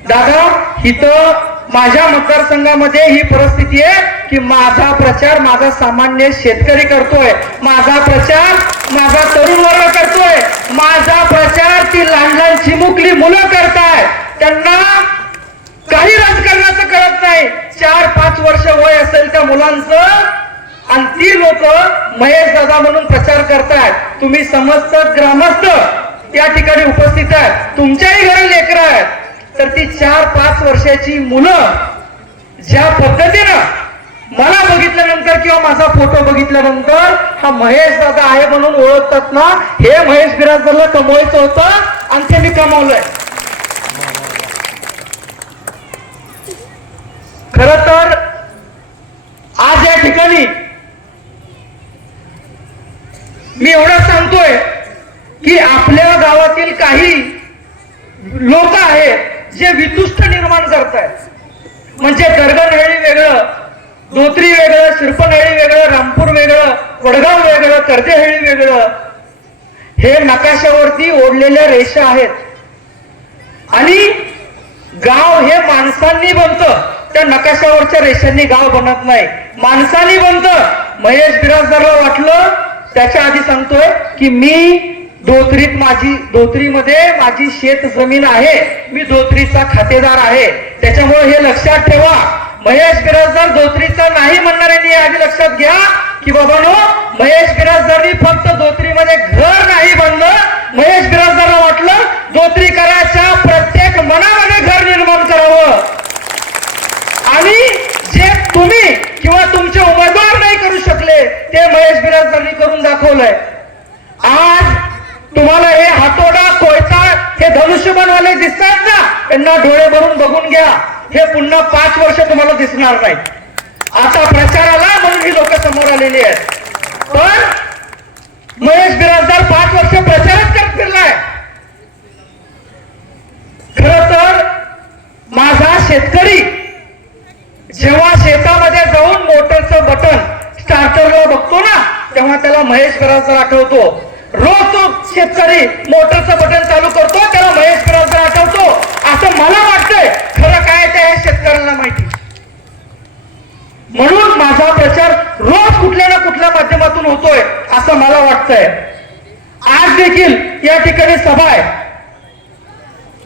दादा इथं माझ्या मतदारसंघामध्ये ही परिस्थिती आहे की माझा प्रचार माझा सामान्य शेतकरी करतोय, माझा प्रचार माझा तरुण वर्ग करतोय, माझा प्रचार ती लहान लहान चिमुकली मुलं करतायत. त्यांना काही राजकारणाचं कळत नाही. 4-5 वर्ष वय असेल त्या मुलांचं आणि ती लोक महेश दादा म्हणून प्रचार करतायत. तुम्ही समस्त ग्रामस्थ त्या ठिकाणी उपस्थित आहेत, तुमच्याही घरी लेकरं आहेत. तर ती 4-5 वर्षाची मुलं ज्या पद्धतीनं मला बघितल्यानंतर किंवा माझा फोटो बघितल्यानंतर हा महेश दादा आहे म्हणून ओळखतात ना, हे महेश बिराजदारला कमवायचं होतं आणि ते मी कमावलंय. खरं तर आज या ठिकाणी मी एवढं सांगतोय की आपल्या गावातील काही लोक आहेत जे वितुष्ट निर्माण करतायत. म्हणजे दर्गनहेळी वेगळं, धोत्री वेगळं, शिरपनहेळी वेगळं, रामपूर वेगळं, वडगाव वेगळं, कर्देहेळी वेगळं, हे नकाशावरती ओढलेल्या रेषा आहेत. आणि गाव हे माणसांनी बनतं, त्या नकाशावरच्या रेषांनी गाव बनत नाही, माणसांनी बनतं. महेश बिराजदारला वाटलं, त्याच्या आधी सांगतोय की मी धोत्रीमध्ये माझी शेत जमीन आहे, मी धोत्रीचा खातेदार आहे. त्याच्यामुळे हे लक्षात ठेवा, महेश बिराजदार धोत्रीचा नाही म्हणणाऱ्यांनी आधी लक्षात घ्या की बाबांनो, महेश बिराजदारनी फक्त धोत्रीमध्ये घर नाही बांधलं, महेश बिराजदारला वाटलं धोत्रीकराच्या प्रत्येक मनामध्ये घर निर्माण करावं. आणि जे तुम्ही किंवा तुमचे उमेदवार नाही करू शकले ते महेश बिराजदारनी करून दाखवलंय. आज तुम्हाला हे हातोडा, कोयता, हे धनुष्यबाणवाले दिसतात ना, त्यांना डोळे भरून बघून घ्या, हे पुन्हा 5 वर्ष तुम्हाला दिसणार नाही. आता प्रचाराला म्हणून ही लोक समोर आलेली आहेत. पण महेश बिराजदार 5 वर्ष प्रचारच करत फिरलाय. खर तर माझा शेतकरी जेव्हा शेतामध्ये जाऊन मोटरचं बटन स्टार्टरला बघतो ना, तेव्हा त्याला महेश बिराजदार आठवतो. रोज तो शेतकरी मोटरचं बटन चालू करतो, त्याला महेश बिराजदार आठवतो. असं मला वाटतंय. खरं काय ते हे शेतकऱ्यांना माहिती. म्हणून माझा प्रचार रोज कुठल्या ना कुठल्या माध्यमातून होतोय असं मला वाटतंय. आज देखील या ठिकाणी सभा आहे.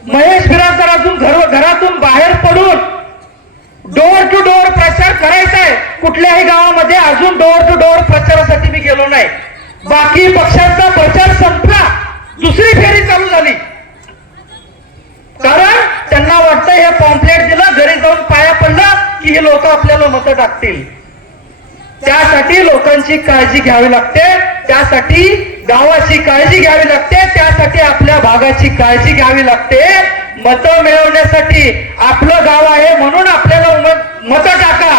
महेश बिराजदार अजून घरातून बाहेर पडून डोर टू डोर प्रचार करायचा आहे. कुठल्याही गावामध्ये अजून डोर टू डोर प्रचारासाठी मी गेलो नाही. बाकी पक्षांचा प्रचार संपला, दुसरी फेरी चालू झाली. कारण त्यांना वाटतं हे पॉम्पलेट दिलं, घरी जाऊन पाया पडलं की हे लोक आपल्याला मतं टाकतील. त्यासाठी लोकांची काळजी घ्यावी लागते, त्यासाठी गावाची काळजी घ्यावी लागते, त्यासाठी आपल्या भागाची काळजी घ्यावी लागते. मतं मिळवण्यासाठी आपलं गाव आहे म्हणून आपल्याला मतं टाका,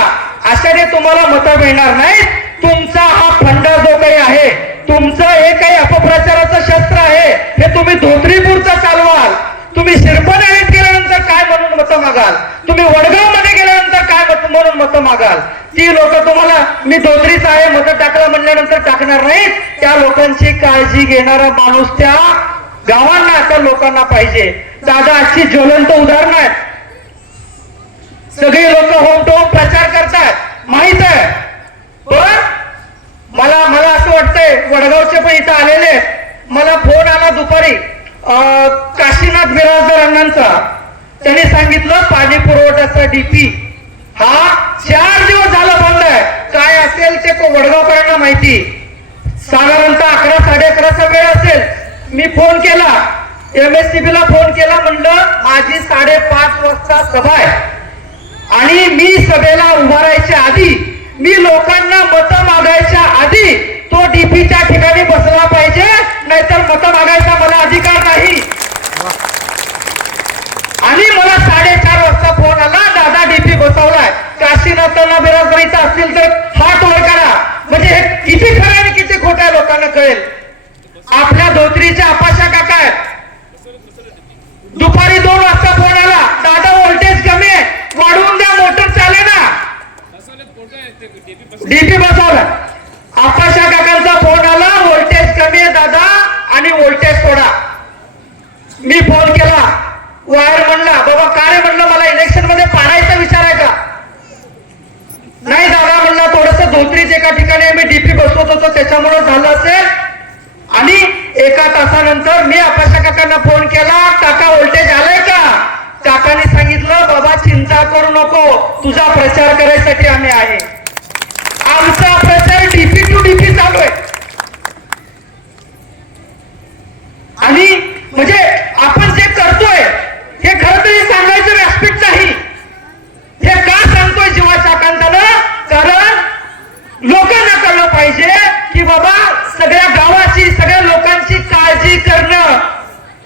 अशाने तुम्हाला मतं मिळणार नाहीत. तुमचा हा फंडा जो काही आहे, तुमचं हे काही अपप्रचाराचं शस्त्र आहे, हे तुम्ही धोत्रीपूरचं चालवाल. तुम्ही शिरपनहेळीत गेल्यानंतर काय म्हणून मतं मागाल, तुम्ही वडगाव मध्ये गेल्यानंतर काय म्हणून मतं मागाल. ती लोक तुम्हाला मी धोत्रीचा आहे मतं टाकलं म्हणल्यानंतर टाकणार नाहीत. त्या लोकांची काळजी घेणारा माणूस त्या गावांना आता लोकांना पाहिजे. दादा आजची ज्वलंत उदाहरणं आहेत. सगळे लोक होम टू होम प्रचार करतात माहित आहे. पण मला असं वाटतंय वडगावचे पण इथं आलेले आहेत. मला फोन आला दुपारी काशीनाथ बिराजदार अण्णांचा. त्यांनी सांगितलं पाणी पुरवठ्याचा डीपी हा 4 दिवस झाला बंद आहे. काय असेल ते वडगावकरांना माहिती. साधारणतः 11 11:30चा वेळ असेल. मी फोन केला MSCB ला फोन केला. म्हणलं माझी 5:30 वाजता सभा आहे आणि मी सभेला उभारायच्या आधी मी लोकांना मतं मागायच्या आधी तो डीपीच्या ठिकाणी बसला पाहिजे, नाहीतर मतं मागायचा मला अधिकार नाही. आणि मला 4:30 वाजता फोन आला, दादा डीपी बसवलाय. काशीनाथांना बिराजदारीचा असतील तर हात वर करा. म्हणजे हे किती खरं आणि किती खोटं आहे लोकांना कळेल. आपल्या धोत्रीच्या आपाशा काका आहेत. दुपारी 2 वाजता फोन आला, दादा व्होल्टेज कमी आहे, वाढवून द्या, मोटर चाले ना. डीपी बसवला. आपाशा काकांचा फोन आला, व्होल्टेज कमी आहे दादा आणि व्होल्टेज सोडा. मी फोन केला, वायर म्हणला, बाबा काय म्हणलं, मला इलेक्शन मध्ये पाडायचा विचार आहे का? नाही दादा म्हणला, थोडस धोत्रीच एका ठिकाणी मी डीपी बसवत होतो त्याच्यामुळे झालं असेल. आणि 1 तासानंतर मी आपाशा काकांना फोन केला, काका व्होल्टेज आलंय का? काकांनी सांगितलं, बाबा चिंता करू नको, तुझा प्रचार करायसाठी आम्ही आहे. आमचा प्रचार डीपी टू डीपी चालू आहे. आणि म्हणजे आपण जे करतोय हे खरं तरी सांगायचं व्यासपीठ नाही. हे का सांगतोय जीवाच्या आकांतानं? कारण लोकांना कळलं पाहिजे की बाबा सगळ्या गावाची सगळ्या लोकांची काळजी करणं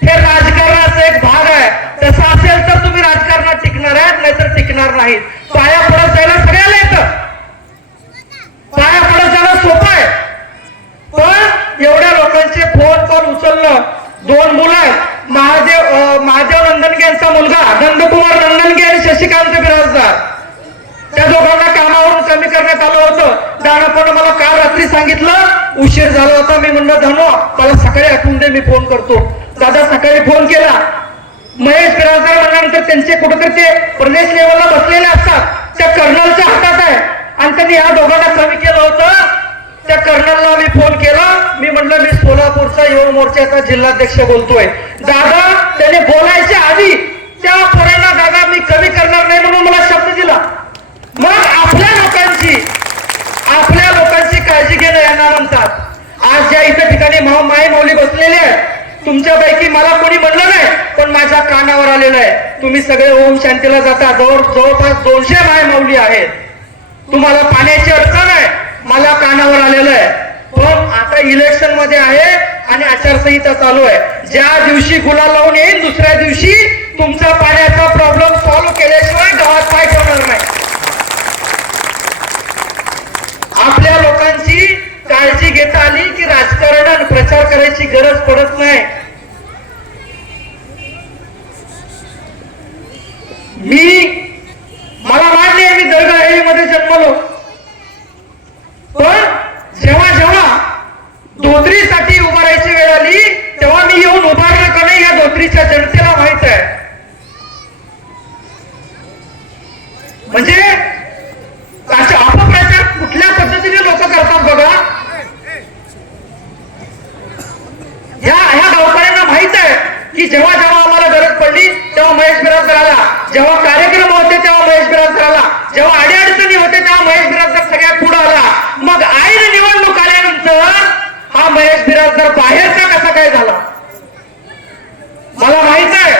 हे राजकारणाचा एक भाग आहे. तसं असेल तर तुम्ही राजकारणात टिकणार आहात, नाहीतर टिकणार नाहीत. पाया पडत जायला सगळ्याला येतं, पाया पडत जाणं सोपं आहे. पण एवढ्या लोकांचे फोन कॉल उचलणं. 2 मुलं आहेत, महादेव नंदनगे यांचा मुलगा नंदकुमार नंदनगे आणि शशिकांत बिराजदार. त्या दोघांना कामावरून कमी करण्यात आलं होतं. दानापण मला काल रात्री सांगितलं, उशीर झाला होता. मी म्हणलं धनो मला सकाळी आठवून दे, मी फोन करतो. दादा सकाळी फोन केला. महेश बिराजदार म्हणल्यानंतर त्यांचे कुठेतरी ते प्रदेश लेवलला बसलेले असतात, त्या कर्नलच्या हातात आहे. आणि त्यांनी ह्या दोघांना कमी केलं होतं. त्या कर्नलला मी फोन केला. मी म्हणलं मी सोलापूरचा युवा मोर्चाचा जिल्हाध्यक्ष बोलतोय. दादा त्याने बोलायच्या आधी त्या पोरांना दादा मी कमी करणार नाही म्हणून मला शब्द दिला. मग आपल्या लोकांची काळजी घेणं यांना म्हणतात. आज ज्या इथे ठिकाणी माय माऊली बसलेले आहेत, तुमच्यापैकी मला कोणी म्हणलं नाही, पण माझ्या कानावर आलेलं आहे. तुम्ही सगळे ओम शांतीला जाता. जवळपास 200 माय माऊली आहेत. तुम्हाला पाण्याची अडचण आहे, मला कानावर आलेलं आहे. पण आता इलेक्शन मध्ये आहे आणि आचारसंहिता चालू आहे. ज्या दिवशी गुलाल लावून येईल दुसऱ्या दिवशी तुमचा पाण्याचा प्रॉब्लेम सॉल्व्ह केल्याशिवाय गावात पाय ठेवणार नाही. आपल्या लोकांची काळजी घेता आली की राजकारण आणि प्रचार करायची गरज पडत नाही. मला मान्य आहे मी दर्गामध्ये जन्मलो, पण जेव्हा धोत्रीसाठी उभारायची वेळ आली तेव्हा मी येऊन उभारलं का नाही या धोत्रीच्या जनतेला माहित आहे. म्हणजे अपप्रचार कुठल्या पद्धतीने लोक करतात बघा. ह्या गावकऱ्यांना माहित आहे की जेव्हा आम्हाला गरज पडली तेव्हा महेश बिराजदार आला, जेव्हा कार्यक्रम होते तेव्हा महेश बिराजदार आला, जेव्हा अडीअडचणी होते तेव्हा महेश बिराजदार सगळ्यात पुढे आला. मग ऐन निवडणूक आल्यानंतर हा महेश बिराजदार बाहेरचा कसा काय झाला मला माहित आहे.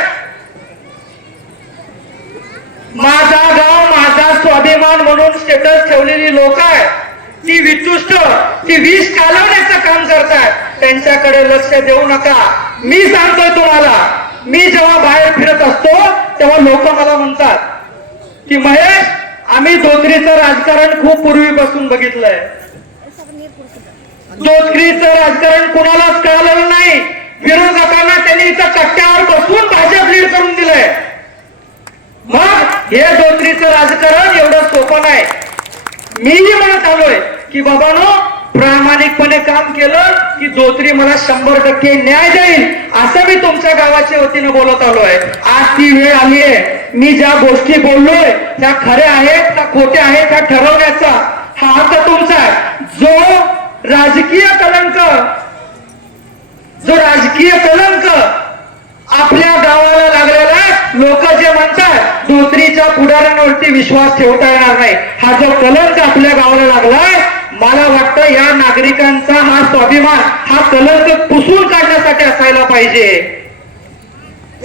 माझा गाव माझा स्वाभिमान म्हणून स्टेटस ठेवलेली लोक आहे, ती वितुष्ट, ती विष कालवण्याचं काम करतात. त्यांच्याकडे लक्ष देऊ नका. मी सांगतोय तुम्हाला, मी जेव्हा बाहेर फिरत असतो तेव्हा लोक मला म्हणतात की महेश आम्ही धोत्रीचं राजकारण खूप पूर्वीपासून बघितलंय. धोत्रीचं राजकारण कुणालाच कळलेलं नाही. विरोधकांना त्यांनी इथं कट्ट्यावर बसून भाजप लीड करून दिलंय. मग हे धोत्रीचं राजकारण एवढं सोपं नाही. मीही म्हणत आलोय की बाबांनो प्रामाणिकपणे काम केलं की धोत्री मला 100% न्याय देईल, असं मी तुमच्या गावाच्या वतीनं बोलत आलोय. आज ती वेळ आली आहे, मी ज्या गोष्टी बोललोय त्या खऱ्या आहेत का खोट्या आहेत त्या ठरवण्याचा हा हक्क तुमचा आहे. जो राजकीय कलंक आपल्या गावाला लागलेला आहे, लोक जे म्हणतात धोत्रीच्या पुढाऱ्यांवरती विश्वास ठेवता येणार नाही, हा जो कलंक आपल्या गावाला लागलाय, मला वाटतं या नागरिकांचा हा स्वाभिमान हा कलंक पुसून काढण्यासाठी असायला पाहिजे.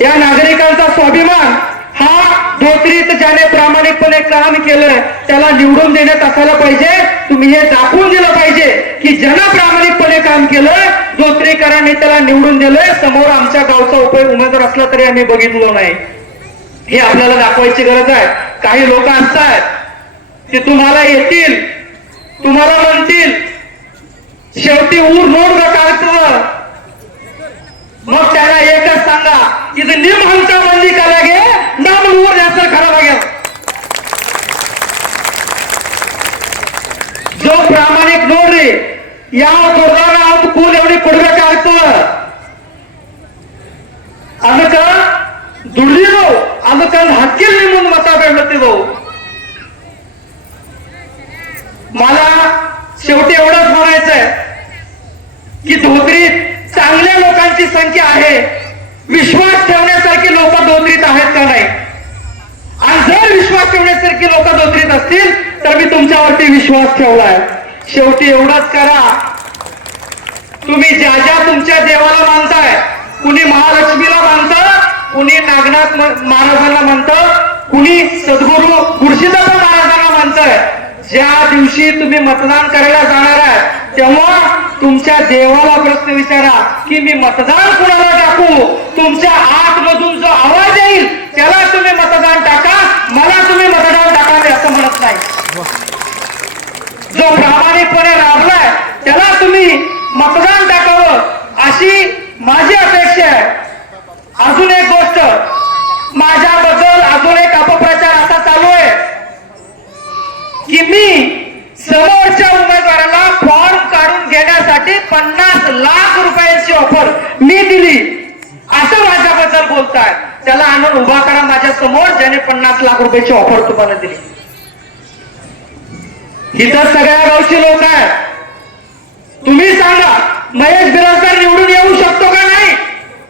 या नागरिकांचा स्वाभिमान हा धोत्रीत ज्याने प्रामाणिकपणे काम केलंय त्याला निवडून देण्यात असायला पाहिजे. तुम्ही हे दाखवून दिलं पाहिजे की ज्यांना प्रामाणिकपणे काम केलंय धोत्रीकरांनी त्याला निवडून दिलंय. समोर आमच्या गावचा उमेदवार असला तरी आम्ही बघितलो नाही, हे आपल्याला दाखवायची गरज आहे. काही लोक असतात ते तुम्हाला येतील, तुम्हाला म्हणतील शेवटी ऊर नोड काढतं, मग त्याला एकच सांगा की निम हमचा बंदी करागे नाम ऊर जास्त खराब गया. जो प्रामाणिक ನೋಡ್ರಿ ಯಾವ ದೊಡ್ಡದಾಗ ಅವ್ನು ಕೂಲ್ ಎವಡಿ ಕೊಡ್ಬೇಕಾಗ್ತದ, ಅದಕ್ಕ ದುಡ್ಡಿರು ಅದಕ್ಕ ಹಕ್ಕಿಲ್ ನಿಮ್ಮನ್ನು ಮತ ಬೇಡ್ಲತ್ತಿದ್ದವು. मला शेवटी एवढंच म्हणायचंय की धोत्रीत चांगल्या लोकांची संख्या आहे, विश्वास ठेवण्यासारखी लोक धोत्रीत आहेत का नाही, आणि जर विश्वास ठेवण्यासारखी लोक धोत्रीत असतील तर मी तुमच्यावरती विश्वास ठेवलाय. शेवटी एवढंच करा, तुम्ही ज्या ज्या तुमच्या देवाला मानताय, कुणी महालक्ष्मीला मानतं, कुणी नागनाथ महाराजांना म्हणतं, कुणी सद्गुरू गुरुसिद्धार्थ महाराजांना म्हणतंय. ज्या दिवशी तुम्ही मतदान करायला जाणार आहे तेव्हा तुमच्या देवाला प्रश्न विचारा की मी मतदान कुणाला टाकू. तुमच्या आतमधून जो आवाज येईल त्याला तुम्ही मतदान टाका, मला तुम्ही मतदान टाका मी असं म्हणत नाही. जो प्रामाणिकपणे राबलाय त्याला तुम्ही मतदान टाकावं अशी माझी अपेक्षा आहे. अजून एक गोष्ट, माझ्याबद्दल अजून एक अपप्रचार असा चालू आहे की मी समोरच्या उमेदवाराला फॉर्म काढून घेण्यासाठी 50 लाख रुपयांची ऑफर मी दिली असं माझ्याबद्दल बोलताय. त्याला आणून उभा करा माझ्या समोर ज्याने 50 लाख रुपयाची ऑफर तुम्हाला दिली. इथं सगळ्या गावची लोक आहेत, तुम्ही सांगा महेश बिराजदार निवडून येऊ शकतो का नाही?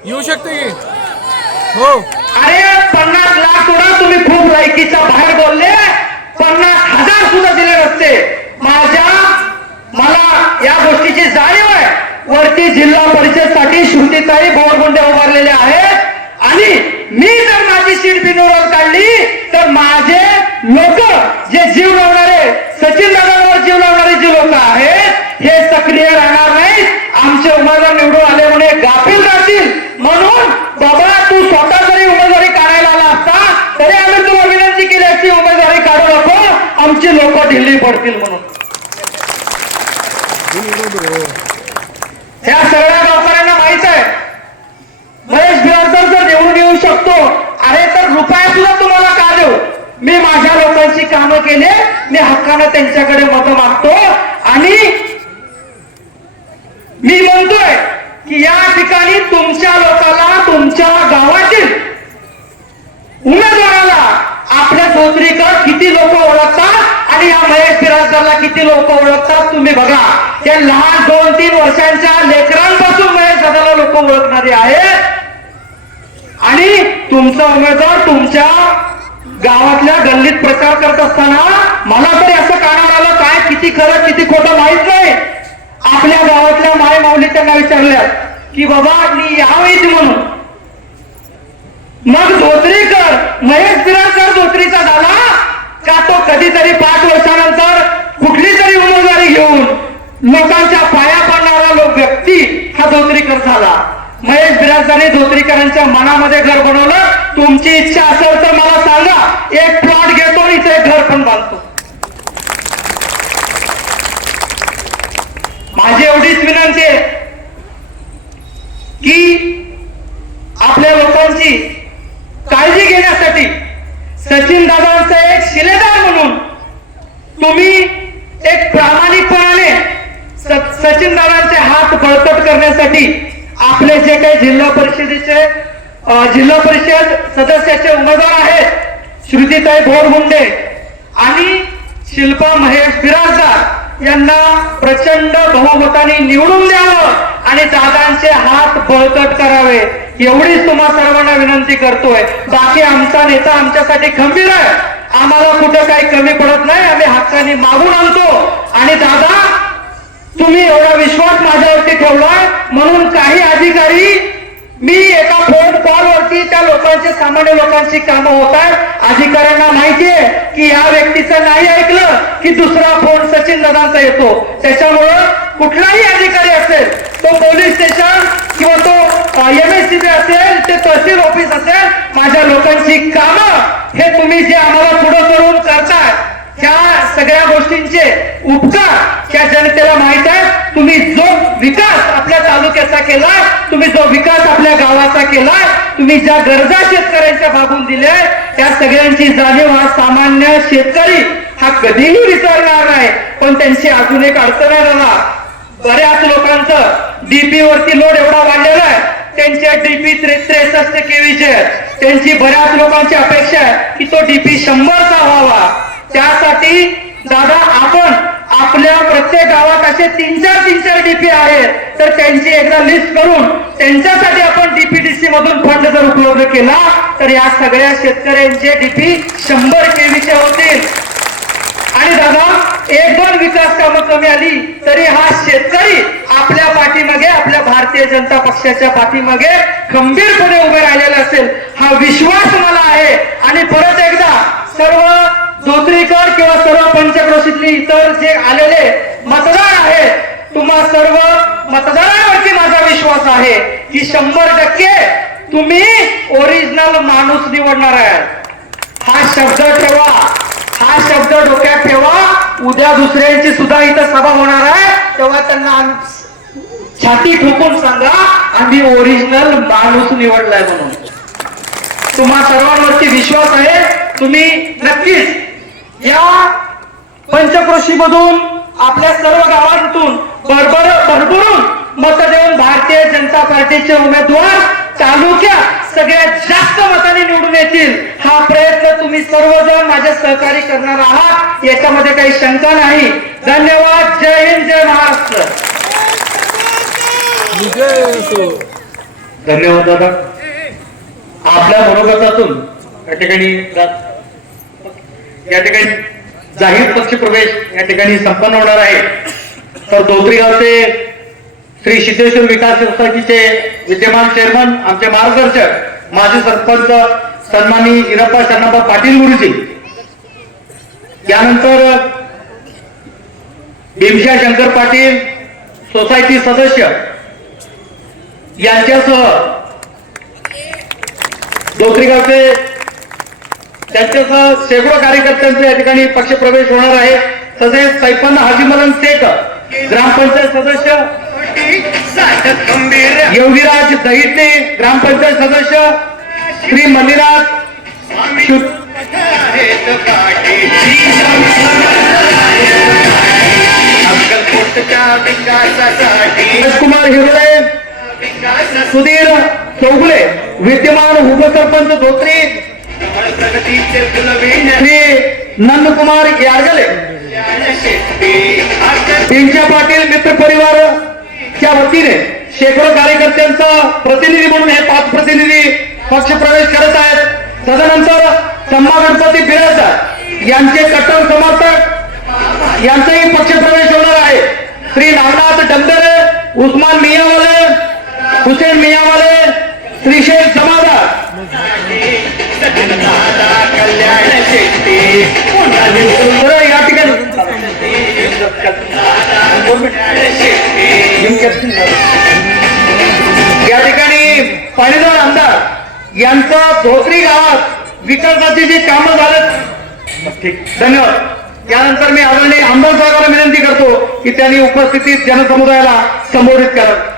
येऊ शकते की हो. अरे 50 लाख सोडा, तुम्ही खूप लायकीच्या बाहेर बोलले, 50,000 सुद्धा दिले नसते. मला या गोष्टीची जाणीव आहे. वरती जिल्हा परिषदसाठी श्रुतीताई बोरगुंडे उभारलेले आहेत आणि मी जर माझी सीट बिनविरोध काढली तर माझे लोक जे जीव लावणारे, सचिन दादांवर जीव लावणारे जे लोक आहेत हे सक्रिय राहणार नाहीत. आमचे उमेदवार निवडून आले म्हणे गाफील राहतील, म्हणून बाबा तू स्वतः जरी उमेदवारी काढायला आला असता तरी आम्ही तुला विनंती केली असती उमेदवारी काढू नको, आमची लोक ढिल्ली पडतील म्हणून. ह्या सगळ्या गावकऱ्यांना माहित आहे महेश बिराजदार जर निवडून येऊ शकतो. अरे तर रुपया सुद्धा तुम्हाला का देऊ, मी माझ्या लोकांची कामं केले, मी हक्कानं त्यांच्याकडे मतं मागतो आणि मी म्हणतोय की या ठिकाणी तुमच्या लोकांना, तुमच्या गावातील उमेदवाराला आपल्या धोत्रीकर किती लोक ओळखतात आणि या महेश बिराजदारला किती लोक ओळखतात तुम्ही बघा. या लहान 2-3 वर्षांच्या लेकरांपासून महेश दादाला लोक ओळखणारे आहेत आणि तुमचा उमेदवार तुमच्या गावातल्या गल्लीत प्रचार करत असताना मला तरी असं कानावर आलं, काय किती खरं किती खोटं माहित नाही. आपल्या गावातल्या माय माऊली त्यांना विचारल्या की बाबा मी यावेळी म्हणून, मग धोत्रीकर महेश बिराजदार धोत्रीचा झाला का तो कधीतरी 5 वर्षानंतर कुठली तरी उमेदवारी घेऊन लोकांच्या पाया पडणारा व्यक्ती हा धोत्रीकर झाला. महेश बिराजदारने धोत्रीकरांच्या मनामध्ये घर बनवलं. तुमची इच्छा असेल तर मला सांगा, एक प्लॉट घेतो इथे घर पण बांधतो. माझी एवढीच विनंती आहे की आपल्या लोकांची काळजी घेण्यासाठी सचिन दादांचा एक शिलेदार म्हणून तुम्ही एक प्रामाणिकपणाने सचिन दादांचे हात बळकट करण्यासाठी आपले जे काही जिल्हा परिषद सदस्याचे उमेदवार आहेत श्रुतीताई भोरमुंडे आणि शिल्पा महेश बिराजदार यांना प्रचंड बहुमताने निवडून द्यावं आणि दादांचे हात बळकट करावे एवढीच तुम्हा सर्वांना विनंती करतोय. बाकी आमचा नेता आमच्यासाठी खंबीर आहे, आम्हाला कुठं काही कमी पडत नाही, आम्ही हक्काने मागून आणतो. आणि दादा तुम्ही एवढा विश्वास माझ्यावरती ठेवलाय म्हणून काही अधिकारी मी एका फोन कॉलवरती त्या लोकांचे सामान्य लोकांची कामं होत आहेत. अधिकाऱ्यांना माहितीये की या व्यक्तीचं नाही ऐकलं की दुसरा फोन सचिन दादांचा येतो. त्याच्यामुळं कुठलाही अधिकारी असेल, तो पोलीस स्टेशन किंवा तो MSCB असेल, ते तहसील ऑफिस असेल, माझ्या लोकांची कामं हे तुम्ही जे आम्हाला पुढे करून करताय ह्या सगळ्या गोष्टींचे उपकार त्या जनतेला माहित आहे. तुम्ही जो विकास आपल्या तालुक्याचा केलाय, तुम्ही जो विकास आपल्या गावाचा केलाय, तुम्ही ज्या गरजा शेतकऱ्यांच्या भागून दिल्या त्या सगळ्यांची जाणीव हा सामान्य शेतकरी हा कधीही विसरणार नाही. पण त्यांची अजून एक अडचण आहे दादा, बऱ्याच लोकांचं डीपी वरती लोड एवढा वाढलेला आहे, त्यांच्या डीपी 63 केवीचे आहेत. त्यांची बऱ्याच लोकांची अपेक्षा आहे की तो डीपी 100चा व्हावा. त्यासाठी दादा आपण आपल्या प्रत्येक गावात असे 3-4 डीपी आहेत, तर त्यांची एकदा लिस्ट करून त्यांच्यासाठी आपण डीपीडीसी मधून फंड जर उपलब्ध केला तर या सगळ्या शेतकऱ्यांचे डीपी 100 केवीचे होतील. आणि दादा 1-2 विकास कामं कमी आली तरी हा शेतकरी आपल्या पाठीमागे, आपल्या भारतीय जनता पक्षाच्या पाठीमागे खंबीरपणे उभे राहिलेला असेल हा विश्वास मला आहे. आणि परत एकदा सर्व धोत्रीकर किंवा सर्व पंचक्रोशीतली इतर जे आलेले मतदार आहेत, तुम्हा सर्व मतदारांवरती माझा विश्वास आहे की 100% तुम्ही ओरिजिनल माणूस निवडणार आहे. हा शब्द ठेवा, हा शब्द डोक्यात ठेवा. उद्या दुसऱ्यांची सुद्धा इथं सभा होणार आहे, तेव्हा त्यांना छाती ठोकून सांगा आम्ही ओरिजिनल माणूस निवडलाय म्हणून. तुम्हा सर्वांवरती विश्वास आहे. तुम्ही नक्कीच या पंचक्रोशी मधून आपल्या सर्व गावांतून भरभरून मत देऊन भारतीय जनता पार्टीचे उमेदवार तालुक्यात सगळ्यात जास्त मताने निवडून येतील हा प्रयत्न तुम्ही सर्वजण माझे सहकारी करणार आहात, याच्यामध्ये काही शंका नाही. धन्यवाद. जय हिंद, जय महाराष्ट्र. धन्यवाद दादा. आपल्या मनोगतातून या ठिकाणी जाहीर पक्ष प्रवेश या ठिकाणी संपन्न होणार आहे. तर धोत्री गावचे श्री सिद्धेश्वर विकास सोसायटीचे विद्यमान चेअरमन, आमचे मार्गदर्शक, माजी सरपंच सन्मानी इरप्पा शरणप्पा पाटील गुरुजी, यानंतर भीमशा शंकर पाटील सोसायटी सदस्य यांच्यासह धोत्री गावचे त्यांच्यासह शेकडो कार्यकर्त्यांचे या ठिकाणी पक्षप्रवेश होणार आहे. तसेच सैफन हाजीमलन शेख ग्रामपंचायत सदस्य, योगीराज दहिते ग्रामपंचायत सदस्य, श्री मल्लीराज कुमार हिरोळे, सुधीर चौगुले विद्यमान उपसरपंच धोत्री, श्री नंदकुमार यारगले, पिंच्या पाटील मित्र परिवारच्या वतीने शेकडो कार्यकर्त्यांचा प्रतिनिधी म्हणून हे 5 प्रतिनिधी पक्ष प्रवेश करत आहेत. तदनंतर सम्मा गणपती बिराजदार यांचे कट्टर समर्थक यांचाही पक्ष प्रवेश होणार आहे. श्री नागनाथ डंबेरे, उस्मान मियावाले, हुसेन मियावाले, श्रीशैल जमादार, या ठिकाणी पाणीदार आमदार यांचा धोत्री गावात विकासाची जी कामं झालेत. ठीक, धन्यवाद. यानंतर मी आदरणीय आमदार साहेबांना विनंती करतो की त्यांनी उपस्थितीत जनसमुदायाला संबोधित करावं.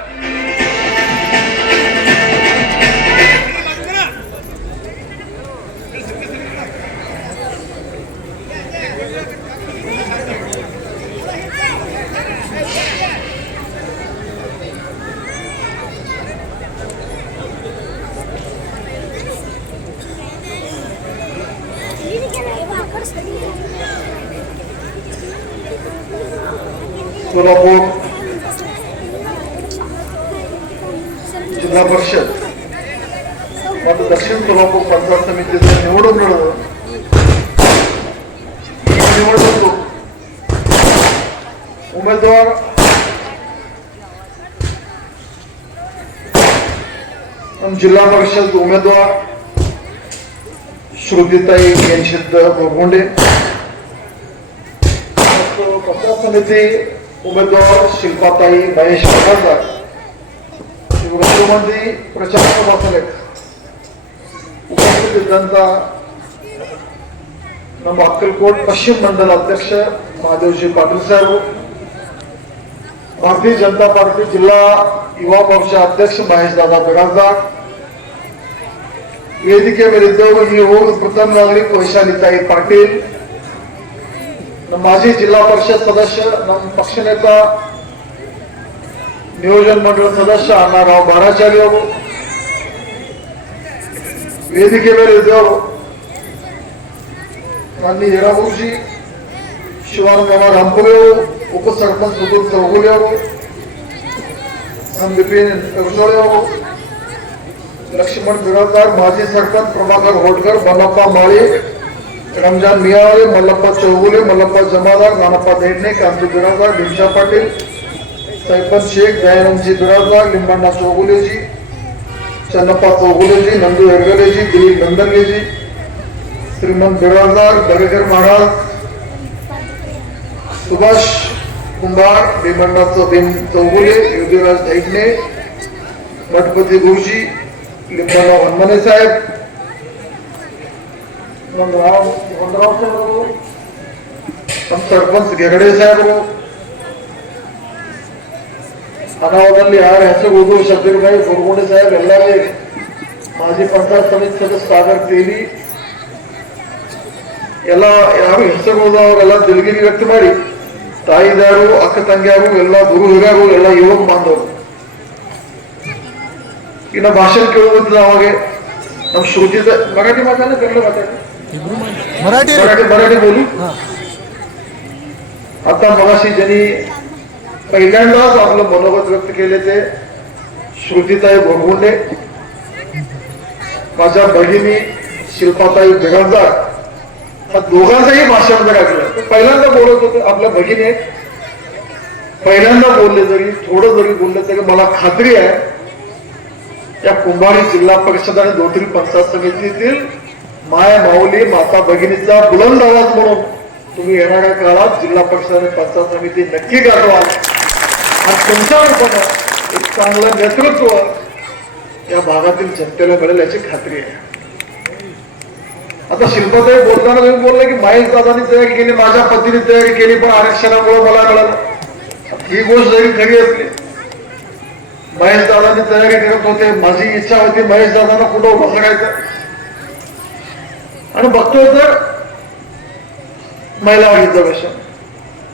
सोलापूर जिल्हा परिषद मात्र दक्षिण सोलापूर पंचायत समितीचं निवडून लढवलं. निवडणूक उमेदवार जिल्हा परिषद उमेदवार श्रुतीताई यांशिद्ध गोरगोंडे, पंचायत समिती उमेदवार शिल्पाताई महेश बगासदार, गृहमंत्री प्रचंड वासले, उपस्थित जनता, ನಮ್ಮ अक्कलकोट पश्चिम मंडल अध्यक्ष महादेवजी पाटील साहेब, भारतीय जनता पार्टी जिल्हा युवा मोर्चा अध्यक्ष महेश दादा बगासदार, ವೇದಿಕೆ ಮೇಲಿದ್ದವರು ಈ ಊರು ಪ್ರಥಮ ನಾಗರಿಕ ವೈಶಾಲಿತಾಯಿ ಪಾಟೀಲ್, ನಮ್ಮ ಮಾಜಿ ಜಿಲ್ಲಾ ಪರಿಷತ್ ಸದಸ್ಯ, ನಮ್ಮ ಪಕ್ಷ ನೇತ ನಿಯೋಜನ ಮಂಡಳ ಸದಸ್ಯ ಅಣ್ಣಾರಾವ್ ಬಾರಾಚಾರಿ ಅವರು, ವೇದಿಕೆ ಮೇಲಿದ್ದವರು माननीय हिराबाबूजी, शिवानंद रामपुरे, उपसरपंच सुधीर चौगुले, बिपिन रसोळे, लक्ष्मण बिराजदार, माजी सरपंच प्रभाकर होटकर, मल्लप्पा माळी, रमजान मियाळे, मल्लप्पा चौगुले, मल्लप्पा जमादार, नानप्पा देडणे, कांती बिराजदार, भीमशा पाटील, सैफन शेख, दयानंदजी बिराजदार, लिंबण्णा चौगुलेजी, चन्नप्पा चौगुलेजी, नंदू हेरगलेजी, दिलीप नंदनगेजी, श्रीमंत बिराजदार, दरेकर महाराज, सुभाष कुंभार, भीमण्णा भीम चौगुले, योगीराज दैगणे, गणपती गुरुजी, लिंबण्णा वनमने साहेब, हम सरपंच घेगडे साहेब, ಅನಾವದಲ್ಲಿ ಯಾರು ಹೆಸರು ಶಬ್ದೀರ್ ಭಾई गोरगोंडे साहेब ಎಲ್ಲರೇ ಮಾಜಿ ಪಂಚಾಯತ್ ಸಮಿತಿ ಸದಸ್ಯ ಸಾಗರ್ ತೇಲಿ ಎಲ್ಲ ಯಾರು ಹೆಸರು ಅವರೆಲ್ಲ ದಿಲ್ಗಿರಿ ವ್ಯಕ್ತ ಮಾಡಿ, ತಾಯಿದಾರು, ಅಕ್ಕ ತಂಗಿಯಾರು, ಎಲ್ಲ ಗುರು ಹಿರಿಯರು, ಎಲ್ಲ ಯುವಕ ಬಾಂಧವರು. ಇನ್ನು ಭಾಷಣ ಕೇಳುವುದು ಅವಾಗೆ ನಮ್ಮ श्रुती मराठी माताना कळलं मराठी मराठी बोलू. आता मगाशी ज्यांनी पहिल्यांदाच आपलं मनोगत व्यक्त केले ते श्रुतीताई गोरगोंडे, माझ्या भगिनी शिल्पाताई बेगासदार, दोघांचंही भाषण जर ऐकलं. पहिल्यांदा बोलत होते आपल्या भगिनी, पहिल्यांदा बोलले जरी थोडं जरी बोलले तरी मला खात्री आहे या कुंभारी जिल्हा परिषद आणि दोत्री पंचायत समितीतील माय माऊली माता भगिनीचा बुलंद आवाज म्हणून तुम्ही येणाऱ्या काळात जिल्हा परिषद आणि पंचायत समिती नक्की गाठवाल आणि तुमच्या रूपाने एक चांगलं नेतृत्व या भागातील जनतेला मिळेल याची खात्री आहे. आता शिल्पाताई बोलताना तुम्ही बोलले की महेश दादांनी तयारी केली, माझ्या पतीने तयारी केली, पण आरक्षणामुळे मला मिळालं. ही गोष्ट जरी खरी असली, महेश दादांनी तयारी करत होते, माझी इच्छा होती महेश दादांना कुठं उभं करायचं, आणि बघतोय तर महिला रिझर्वेशन.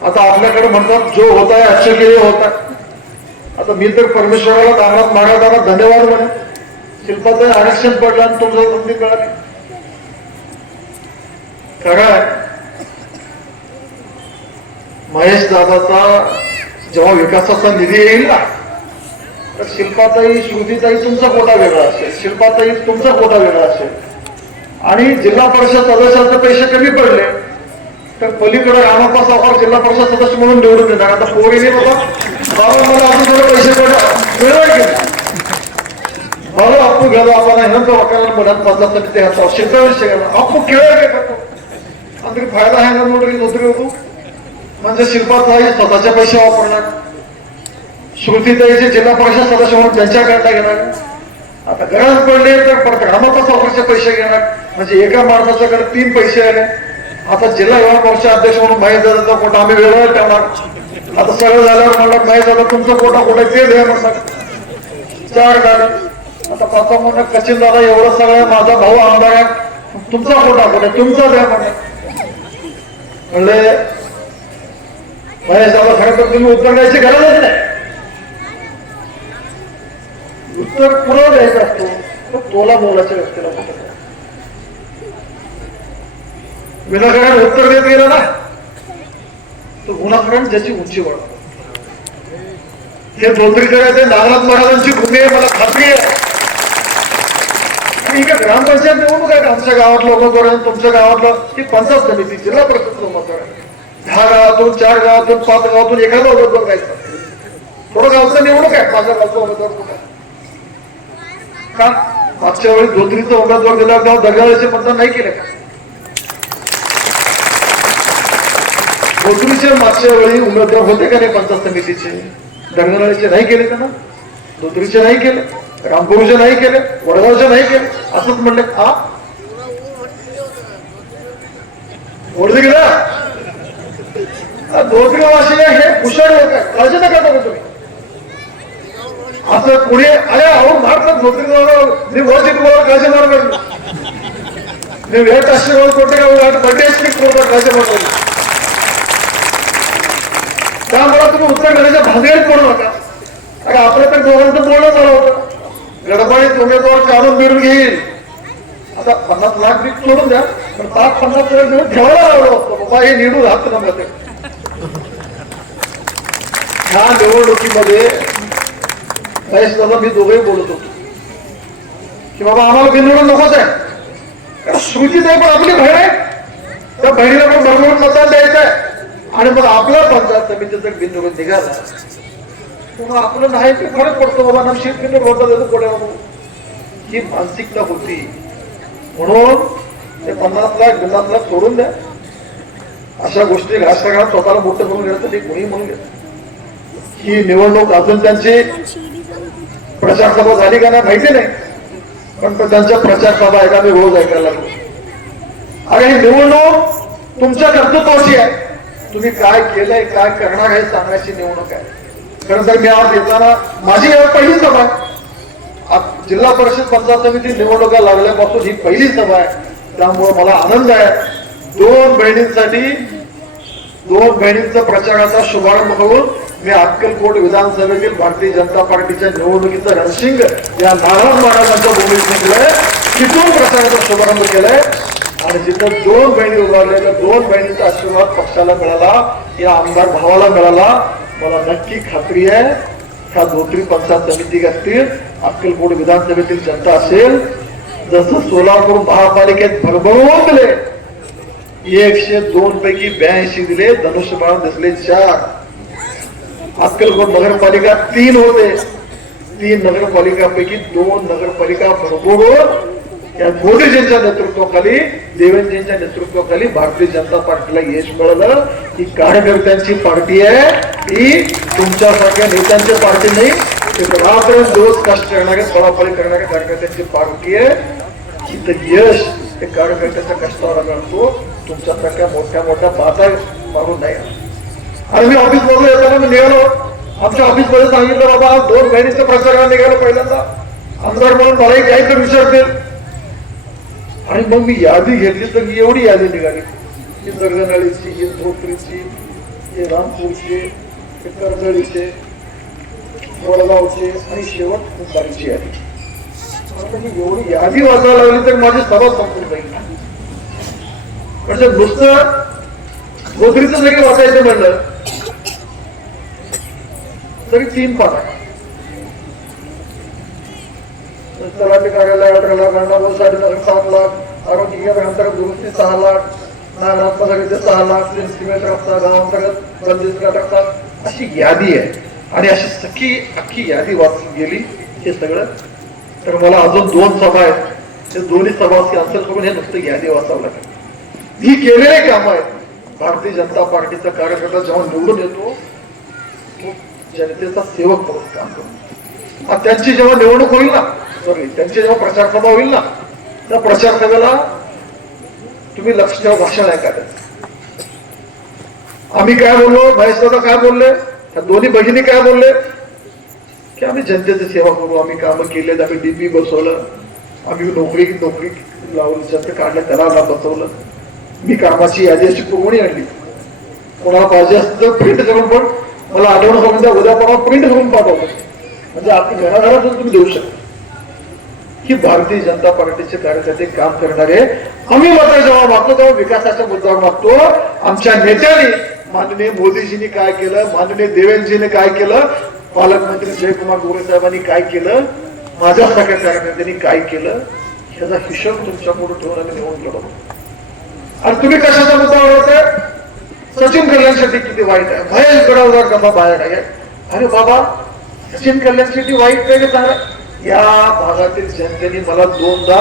आता आपल्याकडे म्हणतात जो होता है अच्छे के लिए होता. आता मी तर परमेश्वराला दानात मागायला धन्यवाद म्हणे, शिल्पाताई आरक्षण पडलं आणि तुमचं संधी मिळाली. खरं आहे महेश दादाचा जेव्हा विकासाचा निधी येईल ना, तर शिल्पाताई श्रुतीताई तुमचा कोटा वेगळा असेल, शिल्पाताई तुमचा कोटा वेगळा असेल, आणि जिल्हा परिषद सदस्याचे पैसे कमी पडले तर पलीकडे रामाप्पा सावकार जिल्हा परिषद सदस्य म्हणून निवडून येणार. आता पोरीने बाबा मला अजून थोडे पैसे मिळवाय गेले मला आपू घ्यायला आपण हेनंत वकाला मनात पंचायत समिती ह्याचा शेतवर्ष गेला आपू खेळ घेतो आणि फायदा आहे ना नोटरी नोकरी होतो. म्हणजे शिल्पाताई स्वतःचे पैसे वापरणार, श्रुतीताईचे जिल्हा परिषद सदस्य म्हणून त्यांच्याकडे घेणार. आता गरज पडली तर परत रामाप्पा सावकारचे पैसे घेणार. म्हणजे एका माणसाच्याकडे 3 पैसे आले. आता जिल्हा युवा मोर्चा अध्यक्ष म्हणून महेश दादाचा कोटा आम्ही वेगळा ठेवणार. आता सगळं झाल्यावर म्हणलं महेश दादा तुमचा कोटा कुठे ते द्या म्हणतात. 4 झालं. आता 5 म्हणून कचिन दादा एवढं सगळं माझा भाऊ आमदार आहे, तुमचा कोटा कुठे तुमचा द्या म्हणलं. म्हणले महेश दादा खरं तर तुम्ही उत्तर द्यायची गरजच नाही, उत्तर पुरं द्यायचं असतो तर तोला बोलायच्या व्यक्तीला कुठं विनाकारण उत्तर देत गेलं ना तर गुन्हागारांनी ज्याची उंची वाढतो. हे धोत्रीकडे नागनाथ महाराजांची भूमी आहे, मला खात्री आहे. आणि इकडे ग्रामपंचायत निवडणूक आहे, आमच्या गावातलं उमेदवार आहे, तुमच्या गावातलं ती पंचायत समिती जिल्हा परिषद उमेदवार आहे. 10 गावातून 4 गावातून 5 गावातून एखादा उमेदवार द्यायचा. थोडं गावचं निवडणूक आहे, माझ्या गावचा उमेदवार कुठे का मागच्या वेळी धोत्रीचा उमेदवार दिल्यावर तेव्हा दर्गाचे मतदान नाही केले का? धोत्रीचे मागच्या वेळी उमेदवार होते का नाही पंचायत समितीचे? दर्गाचे नाही केले त्यांना, धोत्रीचे नाही केले, रामपुरीचे नाही केले, वडगावचे नाही केले, असंच म्हणले. हा ओळखले गेला धोत्रीवासी हे कुशल लोक आहे, काळजी नका करू तुम्ही. असं पुढे अरे अहो मारतात धोत्री मी वर्ष तुम्हाला काळजी मार मी वेळ ताशी कोणते का बड्डे काळजी मार. त्यामुळे तुम्ही उत्तर करण्याच्या भांगेत पडू नका. अरे आपलं तर दोघांचं बोलणं झालं होतं, गडबडीत उमेदवार काढून बिडून घेईल. आता 50 लाख पीक सोडून द्या, पण 50 लाख ठेवायला लावलं असतं बाबा, हे निवडून हात नव्हते. ह्या निवडणुकीमध्ये महेश दादा मी दोघेही बोलत होतो की बाबा आम्हाला बिननिवडून नकोच आहे, कारण श्रुती नाही पण आपली बहीण आहे, त्या बहिणीला पण भरभरून मतदान द्यायचं आहे. आणि मग आपल्या पंचायत समितीचं बिननिवडून निघाला तेव्हा आपलं नाही ते फरक पडतो बाबा ना शीट बिननिवडून होता देतो कोड्यावर. ही मानसिकता होती, म्हणून ते 50 लाख 50 लाख सोडून द्या. अशा गोष्टी राजकारणात स्वतःला मोठं करून घ्यायचं ते कोणी म्हणून घेत. ही निवडणूक अजून त्यांची प्रचार सभा झाली का नाही माहिती नाही, पण त्यांच्या प्रचार सभा ऐका मी रोज ऐकायला लागलो. अरे ही निवडणूक तुमच्या कर्तृत्वाची आहे, तुम्ही काय केलंय काय करणार हे सांगण्याची निवडणूक आहे. खरं तर मी आज येताना माझी पहिली सभा आहे, जिल्हा परिषद पंचायत समिती निवडणुका लागल्यापासून ही पहिली सभा आहे. त्यामुळे मला आनंद आहे. 2 बहिणींचा प्रचाराचा शुभारंभ करून मी अक्कलकोट विधानसभेतील भारतीय जनता पार्टीच्या निवडणुकीचं रणशिंग या नारायण महाराजांच्या भूमीत निघलंय, तिथून प्रचाराचा शुभारंभ केलाय. आणि जिथं 2 बहिणी उभारल्या त्या 2 बहिणींचा आशीर्वाद पक्षाला मिळाला, या आमदार भावाला मिळाला. मला नक्की खात्री आहे ह्या धोत्री पंचायत समिती असतील, अक्कलकोट विधानसभेतील जनता असेल, जसं सोलापूर महापालिकेत भरभरून दिले 102 पैकी 82 दिले, धनुष्यबाण दिसले 4. अक्कलकोट नगरपालिका 3 होते, 3 नगरपालिकापैकी 2 नगरपालिका भरभरून या मोदीजींच्या नेतृत्वाखाली, देवेंद्रजींच्या नेतृत्वाखाली भारतीय जनता पार्टीला यश मिळालं. ही कार्यकर्त्यांची पार्टी आहे, ही तुमच्यासारख्या नेत्यांची पार्टी नाही. रात्र दिवस कष्ट करणारे पळापळी करणाऱ्या कार्यकर्त्यांची पार्टी आहे. इथं यश हे कार्यकर्त्याच्या कष्टावर मिळतो, तुमच्यासारख्या मोठ्या मोठ्या बाता मारून नाही. आणि मी ऑफिस मधून येताना मी निघालो, आमच्या ऑफिस मध्ये सांगितलं बाबा 2 बहिणीचा प्रचाराला निघालो पहिल्यांदा, आमदार म्हणून मलाही काहीतरी विचारतील. आणि मग मी यादी घेतली तर मी एवढी यादी निघाली, ही दर्गनळीची, ही धोत्रीची, ही रामपूरची, ही कर्जळीचे, वडगावचे आणि शेवट मुंबारीची यादी. एवढी यादी वाचायला लागली तर माझी सभा संपून जाईल. म्हणजे नुसतं धोत्रीचं जरी वाचायचं म्हणलं तरी 3 पान आहे. तलाठी कार्यालय 18 लाख, गंडापूर 7.5 लाख, आरोग्य केंद्र अंतर्गत दुरुस्ती 6 लाख, नागनाथ 6 लाख, सिमेंट रस्ता, गावांतर्गत बंदिस्त रस्ता, अशी यादी आहे. आणि अशी सखी अख्खी यादी वाचून गेली हे सगळं. तर मला अजून 2 सभा आहेत, ते दोन्ही सभा कॅन्सल करून हे नुसतं यादी वाचावं लागेल. ही केलेले काम आहेत. भारतीय जनता पार्टीचा कार्यकर्ता जेव्हा निवडून येतो तो जनतेचा सेवक म्हणून काम करतो. त्यांची जेव्हा निवडणूक होईल ना, त्यांची जेव्हा प्रचार सभा होईल ना, त्या प्रचार सभेला तुम्ही लक्ष ठेवा, भाषण ऐकायचं. आम्ही काय बोललो, महेश दादा काय बोलले, त्या दोन्ही भगिनी काय बोलले की आम्ही जनतेची सेवा करू, आम्ही कामं केलेत, आम्ही डीपी बसवलं, आम्ही नोकरी लावली, जनते काढल्या त्याला बसवलं. मी कामाची यादी अशी पुरवणी आणली. कोणाला पाहिजे असतं तर प्रिंट करून पण मला आठवण करून द्या, उद्या परवा प्रिंट करून पाठवतो, म्हणजे आपली घराघरातून तुम्ही देऊ शकता. ही भारतीय जनता पार्टीचे कार्यकर्ते काम करणारे. आम्ही मात्र जेव्हा मागतो तेव्हा विकासाच्या मुद्द्यावर मागतो. आमच्या नेत्यांनी, माननीय मोदीजींनी काय केलं, माननीय देवेंद्रजींनी काय केलं, पालकमंत्री जयकुमार गोरे साहेबांनी काय केलं, माझ्या सगळ्या कार्यकर्त्यांनी काय केलं, ह्याचा हिशोब तुमच्या पुढे ठेवून आम्ही निवडून गेलो. आणि तुम्ही कशाचा मुद्दा वाढवताय? सचिन कल्याण शेट्टी किती वाईट आहे, महेश गडावकर कसा बाहेर आहे. अरे बाबा, सचिन कल्याण शेट्टी वाईट काय चांगला? या भागातील जनतेने मला 2दा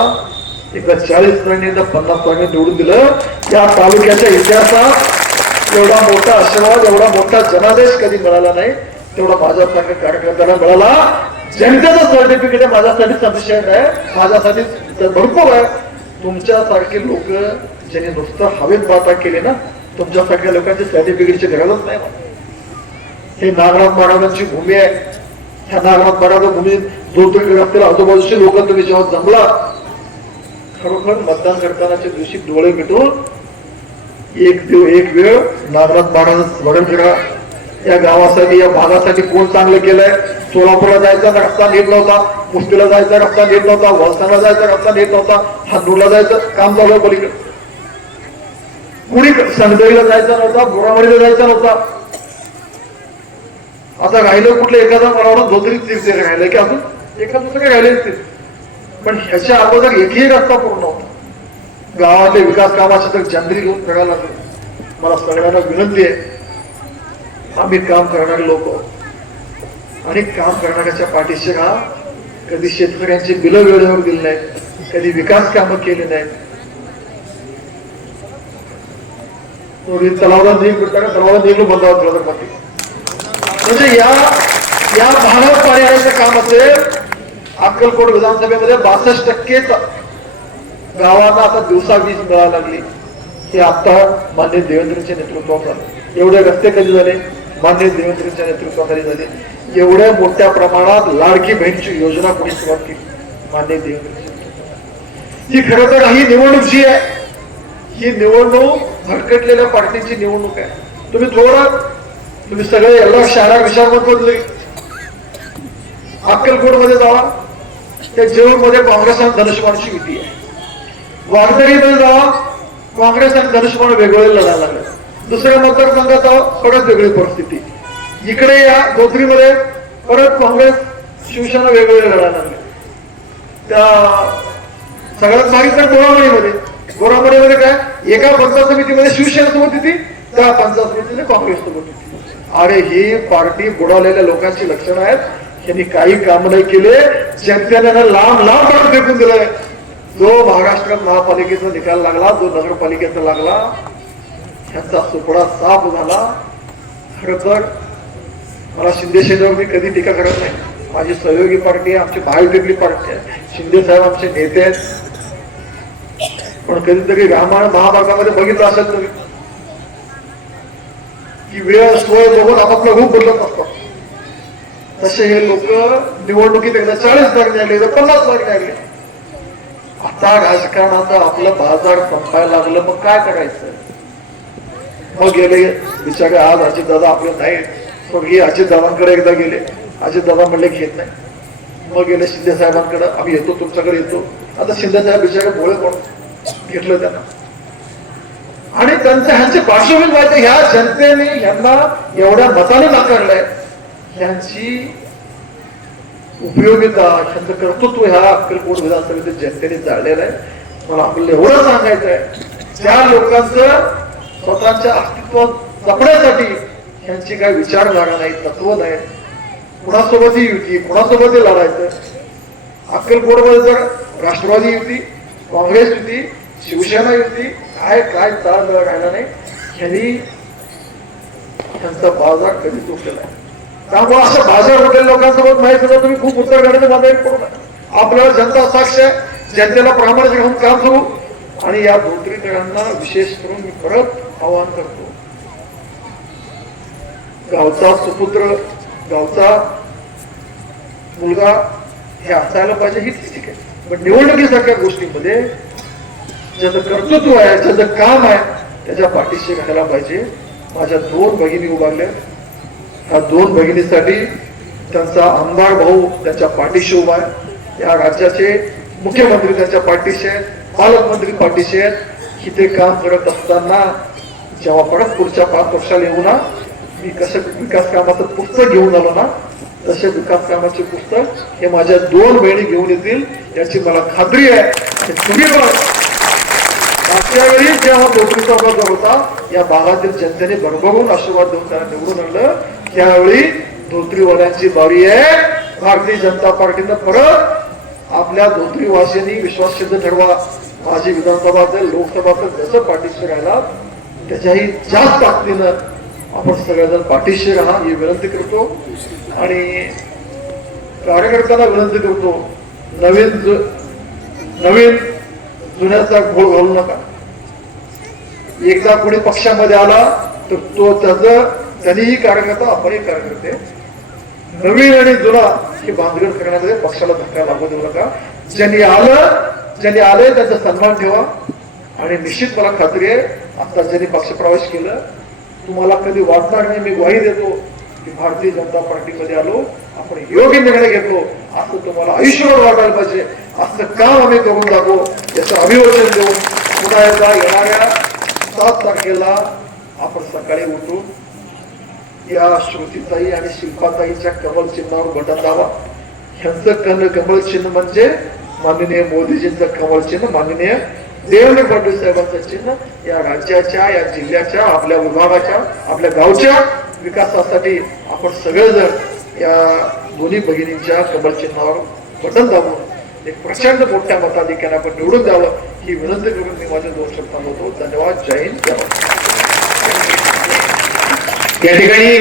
एकदा 40 पॉईंट एकदा 50 पॉईंट निवडून दिलं. या तालुक्याच्या इतिहासात एवढा मोठा आशीर्वाद, एवढा मोठा जनादेश कधी मिळाला नाही, तेवढा माझ्यासारख्या कार्यकर्त्याला मिळाला. जनतेचं सर्टिफिकेट माझ्यासाठी सफिशियंट आहे, माझ्यासाठी भरपूर आहे. तुमच्यासारखे लोक ज्यांनी नुसतं हवेत बाता केले ना, तुमच्यासारख्या लोकांची सर्टिफिकेटची गरजच नाही. हे नागनाथ महाराजांची भूमी आहे. ह्या नागनाथ महाराज भूमीत 2-3 रस्त्याला आजूबाजूचे लोक तुम्ही जेव्हा जमला, खरोखर मतदान करतानाच्या दिवशी डोळे मिटून एक वेळ नागनाथ महाराज स्मरण करा. या गावासाठी, या भागासाठी कोण चांगलं केलंय? सोलापूरला जायचा रस्ता नीट नव्हता, कुस्तीला जायचा रस्ता नीट नव्हता, वलसाडला जायचा रस्ता नीट नव्हता, हातूरला जायचं काम चालू आहे पलीकडे, कुणी संगदरीला जायचा नव्हता, बोरामडीला जायचा नव्हता. आता राहिलं कुठलं? एखादा मला धोतरी तीर्थ राहिलं की अजून एखादं दुसरं काही राहिले असतील, पण ह्याच्या अगोदर एकही रस्ता पूर्ण होता. गावातले विकास कामाचे तर चंद्री घेऊन करायला लागले. मला सगळ्यांना विनंती आहे, आम्ही काम करणारे लोक आणि काम करणाऱ्याच्या पाठीशी राहा. कधी शेतकऱ्यांची बिलं वेळेवर दिली नाहीत, कधी विकास कामं केली नाहीत. तलावाला नेहमी बंदावत तर बाकी म्हणजे या भागात पर्यायाचं काम असेल. अक्कलकोट विधानसभेमध्ये 62% गावांना आता दिवसा वीज मिळायला लागली. हे आता मान्य देवेंद्रच्या नेतृत्वात झालं. एवढे रस्ते कधी झाले? मान्य देवेंद्रच्या नेतृत्वाखाली झाले. एवढ्या मोठ्या प्रमाणात लाडकी बहीणची योजना कोणी सुरुवात केली? मान्य देवेंद्रची. ही खरं तर ही निवडणूक जी आहे, ही निवडणूक भरकटलेल्या पार्टीची निवडणूक आहे. तुम्ही सगळे एवढा शहरा विचार बदलले. अक्कलकोटमध्ये जावा, त्या जेऊरमध्ये काँग्रेस आणि धनुष्यबाणची युती आहे. वागदरीमध्ये जावा, काँग्रेस आणि धनुष्यबाण वेगवेगळे लढायला लागले. दुसऱ्या मतदारसंघात जावा, परत वेगळी परिस्थिती. इकडे या गोत्रीमध्ये परत काँग्रेस शिवसेना वेगवेगळे लढायला लागले. त्या सगळ्यात मागितलं गोरामडीमध्ये काय, एका पंचायत समितीमध्ये शिवसेना सोबत होती, त्या पंचायत समितीने काँग्रेस सोबत होती. अरे ही पार्टी बुडालेल्या लोकांची लक्षणं आहेत. त्यांनी काही काम नाही केले. जनतेने लांब लांब फेकून दिलंय. जो महाराष्ट्रात महापालिकेचा निकाल लागला, जो नगरपालिकेचा लागला, ह्याचा सुपडा साफ झाला. खरं तर मला शिंदे सेनेवर मी कधी टीका करत नाही. माझी सहयोगी पार्टी आहे, आमची महायुतीतली पार्टी आहे, शिंदे साहेब आमचे नेते आहेत. पण कधीतरी रामायण महाभारतामध्ये बघितलं असेल तुम्ही की वेळ सोय बघून आपापलं रूप बदलत असतात. तसे हे लोक निवडणुकीत एकदा 40 जागी लागले, एकदा 50 जागी लागले. आता राजकारणाचा आपलं बाजार संपायला लागलं, मग काय करायचं? मग गेले बिचारे. आज अजितदादा आपले नाही, स्वर्गीय अजितदादांकडे एकदा गेले. अजितदादा म्हणले घेत नाही. मग गेले शिंदे साहेबांकडे, आम्ही येतो तुमच्याकडे येतो. आता शिंदे साहेब बिचारे बोळे कोण घेतलं त्यांना. आणि त्यांचं ह्यांचे पार्श्वभूमी माहिती, ह्या जनतेने ह्यांना एवढ्या मताने नाकारलंय. ह्यांची उपयोगिता, ह्यांचं कर्तृत्व ह्या अक्कलकोट विधानसभेतील जनतेने जाळलेलं आहे. मला आपल्याला एवढं सांगायचं आहे, ज्या लोकांचं स्वतःच्या अस्तित्वात जपण्यासाठी ह्यांची काही विचारधारा नाही, तत्व नाही, कुणासोबतही युती, कुणासोबतही लढायचं. अक्कलकोटमध्ये जर राष्ट्रवादी युती, काँग्रेस युती, शिवसेना युती, काय चाल राहिला नाही. ह्यांचा बाजार कधी तुटलेला आहे. त्यामुळे अशा बाजार उठलेल्या लोकांसोबत नाही सुद्धा तुम्ही खूप उत्तर काढायचं बाजार पडू नका. आपल्याला जनता साक्ष आहे, जनतेला प्रामाणिक राहून काम करू. आणि या धोत्रीकरांना विशेष करून मी परत आवाहन करतो, गावचा सुपुत्र, गावचा मुलगा हे असायला पाहिजे, ही ठीक आहे. पण निवडणुकीसारख्या गोष्टींमध्ये ज्याचं कर्तृत्व आहे, ज्याचं काम आहे, त्याच्या पाठीशी राहायला पाहिजे. माझ्या 2 भगिनी उभारल्या. ह्या 2 भगिनीसाठी त्यांचा आमदार भाऊ त्यांच्या पाठीशी उभा आहे. या राज्याचे मुख्यमंत्री त्यांच्या पाठीशी आहेत, पालकमंत्री पाठीशी आहेत. इथे काम करत असताना जेव्हा परत पुढच्या 5 वर्षाला येऊ ना, मी कसं विकास कामाचं पुस्तक घेऊन आलो ना, तसे विकास कामाचे पुस्तक हे माझ्या 2 बहिणी घेऊन येतील याची मला खात्री आहे. आणि तुम्ही पण मागच्या वेळी जेव्हा धोत्रीचा उमेदवार होता या भागातील जनतेने भरभरून आशीर्वाद देऊन त्याला निवडून आणलं. त्यावेळी धोत्रीवाल्यांची बारी आहे. भारतीय जनता पार्टीनं परत आपल्या धोत्रीवासियांनी विश्वास सिद्ध ठरवा. माझी विधानसभा असेल लोकसभा असेल जसं पाठीशी राहिला त्याच्याही जास्त ताकदीनं आपण सगळेजण पाठीशी राहा ही विनंती करतो. आणि कार्यकर्त्यांना विनंती करतो नवीन जुन्याचा घोळ घालू नका. एकदा कोणी पक्षामध्ये आला तर तो त्यांनीही कार्यकर्ता आपणही कार्यकर्ते. नवीन आणि जुना ही भानगड करण्यामध्ये पक्षाला धक्का लागू देऊ नका. ज्यांनी आले त्यांचा सन्मान ठेवा. आणि निश्चित मला खात्री आहे आता ज्यांनी पक्षप्रवेश केलं तुम्हाला कधी वाटणार नाही. मी ग्वाही देतो की भारतीय जनता पार्टीमध्ये आलो आपण योग्य निर्णय घेतलो असं तुम्हाला आयुष्यभर वाटायला पाहिजे. असं काम आम्ही करून दाखवू याचं अभिवचन देऊन पुन्हा एकदा येणाऱ्या 7 तारखेला आपण सकाळी उठून या श्रुतीताई आणि शिल्पाताईच्या कमल चिन्हावर बटन दाबा. ह्यांचं कमल चिन्ह म्हणजे माननीय मोदीजींचं कमल चिन्ह, माननीय देवेंद्र फडणवीस साहेबांचं चिन्ह या राज्याच्या या जिल्ह्याच्या आपल्या विभागाच्या आपल्या गावच्या विकासासाठी आपण सगळेजण या दोन्ही भगिनींच्या कमल चिन्हावर बटन दाबून एक प्रचंड मोठ्या मताधिक्याने आपण निवडून द्यावं ही विनंती करून मी माझ्या 2 शब्द थांबवतो. धन्यवाद. जय हिंद. जय भारत. या ठिकाणी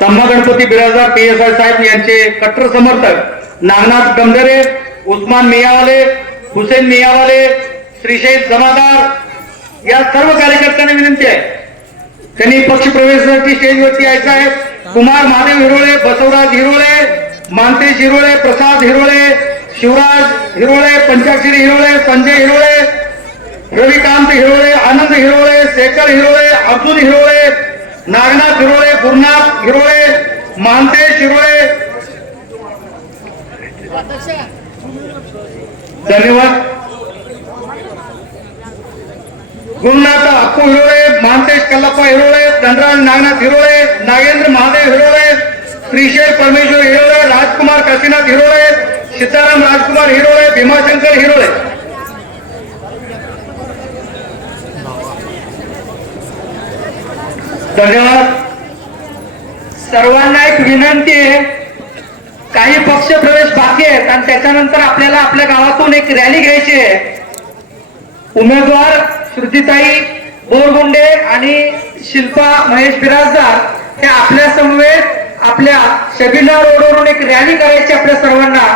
तम्मा गणपती बिराजदार PSI साहेब यांचे कट्टर समर्थक नागनाथ गमदरे, उस्मान मियावाले, हुसेन मियावाले, श्रीशैल जमादार या सर्व कार्यकर्त्यांना विनंती आहे त्यांनी पक्ष प्रवेशासाठी स्टेजवरती यायचं आहे. कुमार महादेव हिरोळे, बसवराज हिरोळे, मानतेश हिरोळे, प्रसाद हिरोळे, शिवराज हिरोळे, पंचाक्षरी हिरोळे, संजय हिरोळे, रविकांत हिरोळे, आनंद हिरोळे, शेखर हिरोळे, अर्जुन हिरोळे, नागनाथ हिरोळे, गुरुनाथ हिरोळे, महांतेश हिरोळे. धन्यवाद. गुरुनाथ अप्पू हिरोळे, महांतेश कल्लप्पा हिरोळे, धनराज नागनाथ हिरोळे, नागेंद्र महादेव हिरोळे, श्रीशैल परमेश्वर हिरोळे, राजकुमार काशीनाथ हिरोळे, सीताराम राजकुमार हिरोळे, भीमाशंकर हिरोळे. धन्यवाद. सर्वांना एक विनंती आहे काही पक्ष प्रवेश बाकी आहेत आणि त्याच्यानंतर आपल्याला आपल्या गावातून एक रॅली घ्यायची आहे. उमेदवार श्रुतीताई बोरगुंडे आणि शिल्पा महेश बिराजदार हे आपल्या समवेत आपल्या शबिना रोडवरून एक रॅली करायची आपल्या सर्वांना.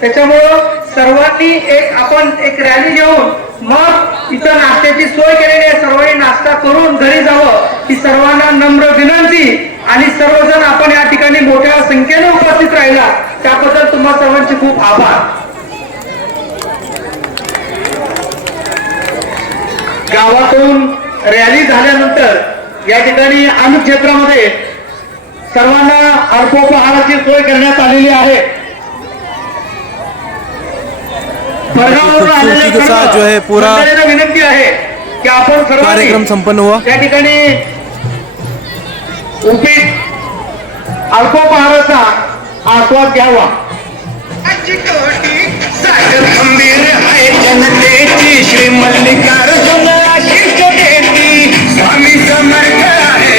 त्याच्यामुळं सर्वांनी आपण एक रॅली घेऊन मग इथं नाश्त्याची सोय केलेली आहे. सर्वांनी नाश्ता करून घरी जावं ही सर्वांना नम्र विनंती. आणि सर्वजण आपण या ठिकाणी मोठ्या संख्येने उपस्थित राहिला त्याबद्दल तुम्हा सर्वांचे खूप आभार. गावातून रॅली झाल्यानंतर या ठिकाणी अन्न क्षेत्रामध्ये सर्वांना अल्पोपहाराची सोय करण्यात आलेली आहे. परगावावरून आलेले जो है पूरा विनंती आहे की आपण कार्यक्रम संपन्न हुआ. त्या ठिकाणी उपीट अल्पोपहाराचा आस्वाद घ्यावा. जनतेची श्री मल्लिकार्जुन आशीष देती स्वामी समर्थ आहे.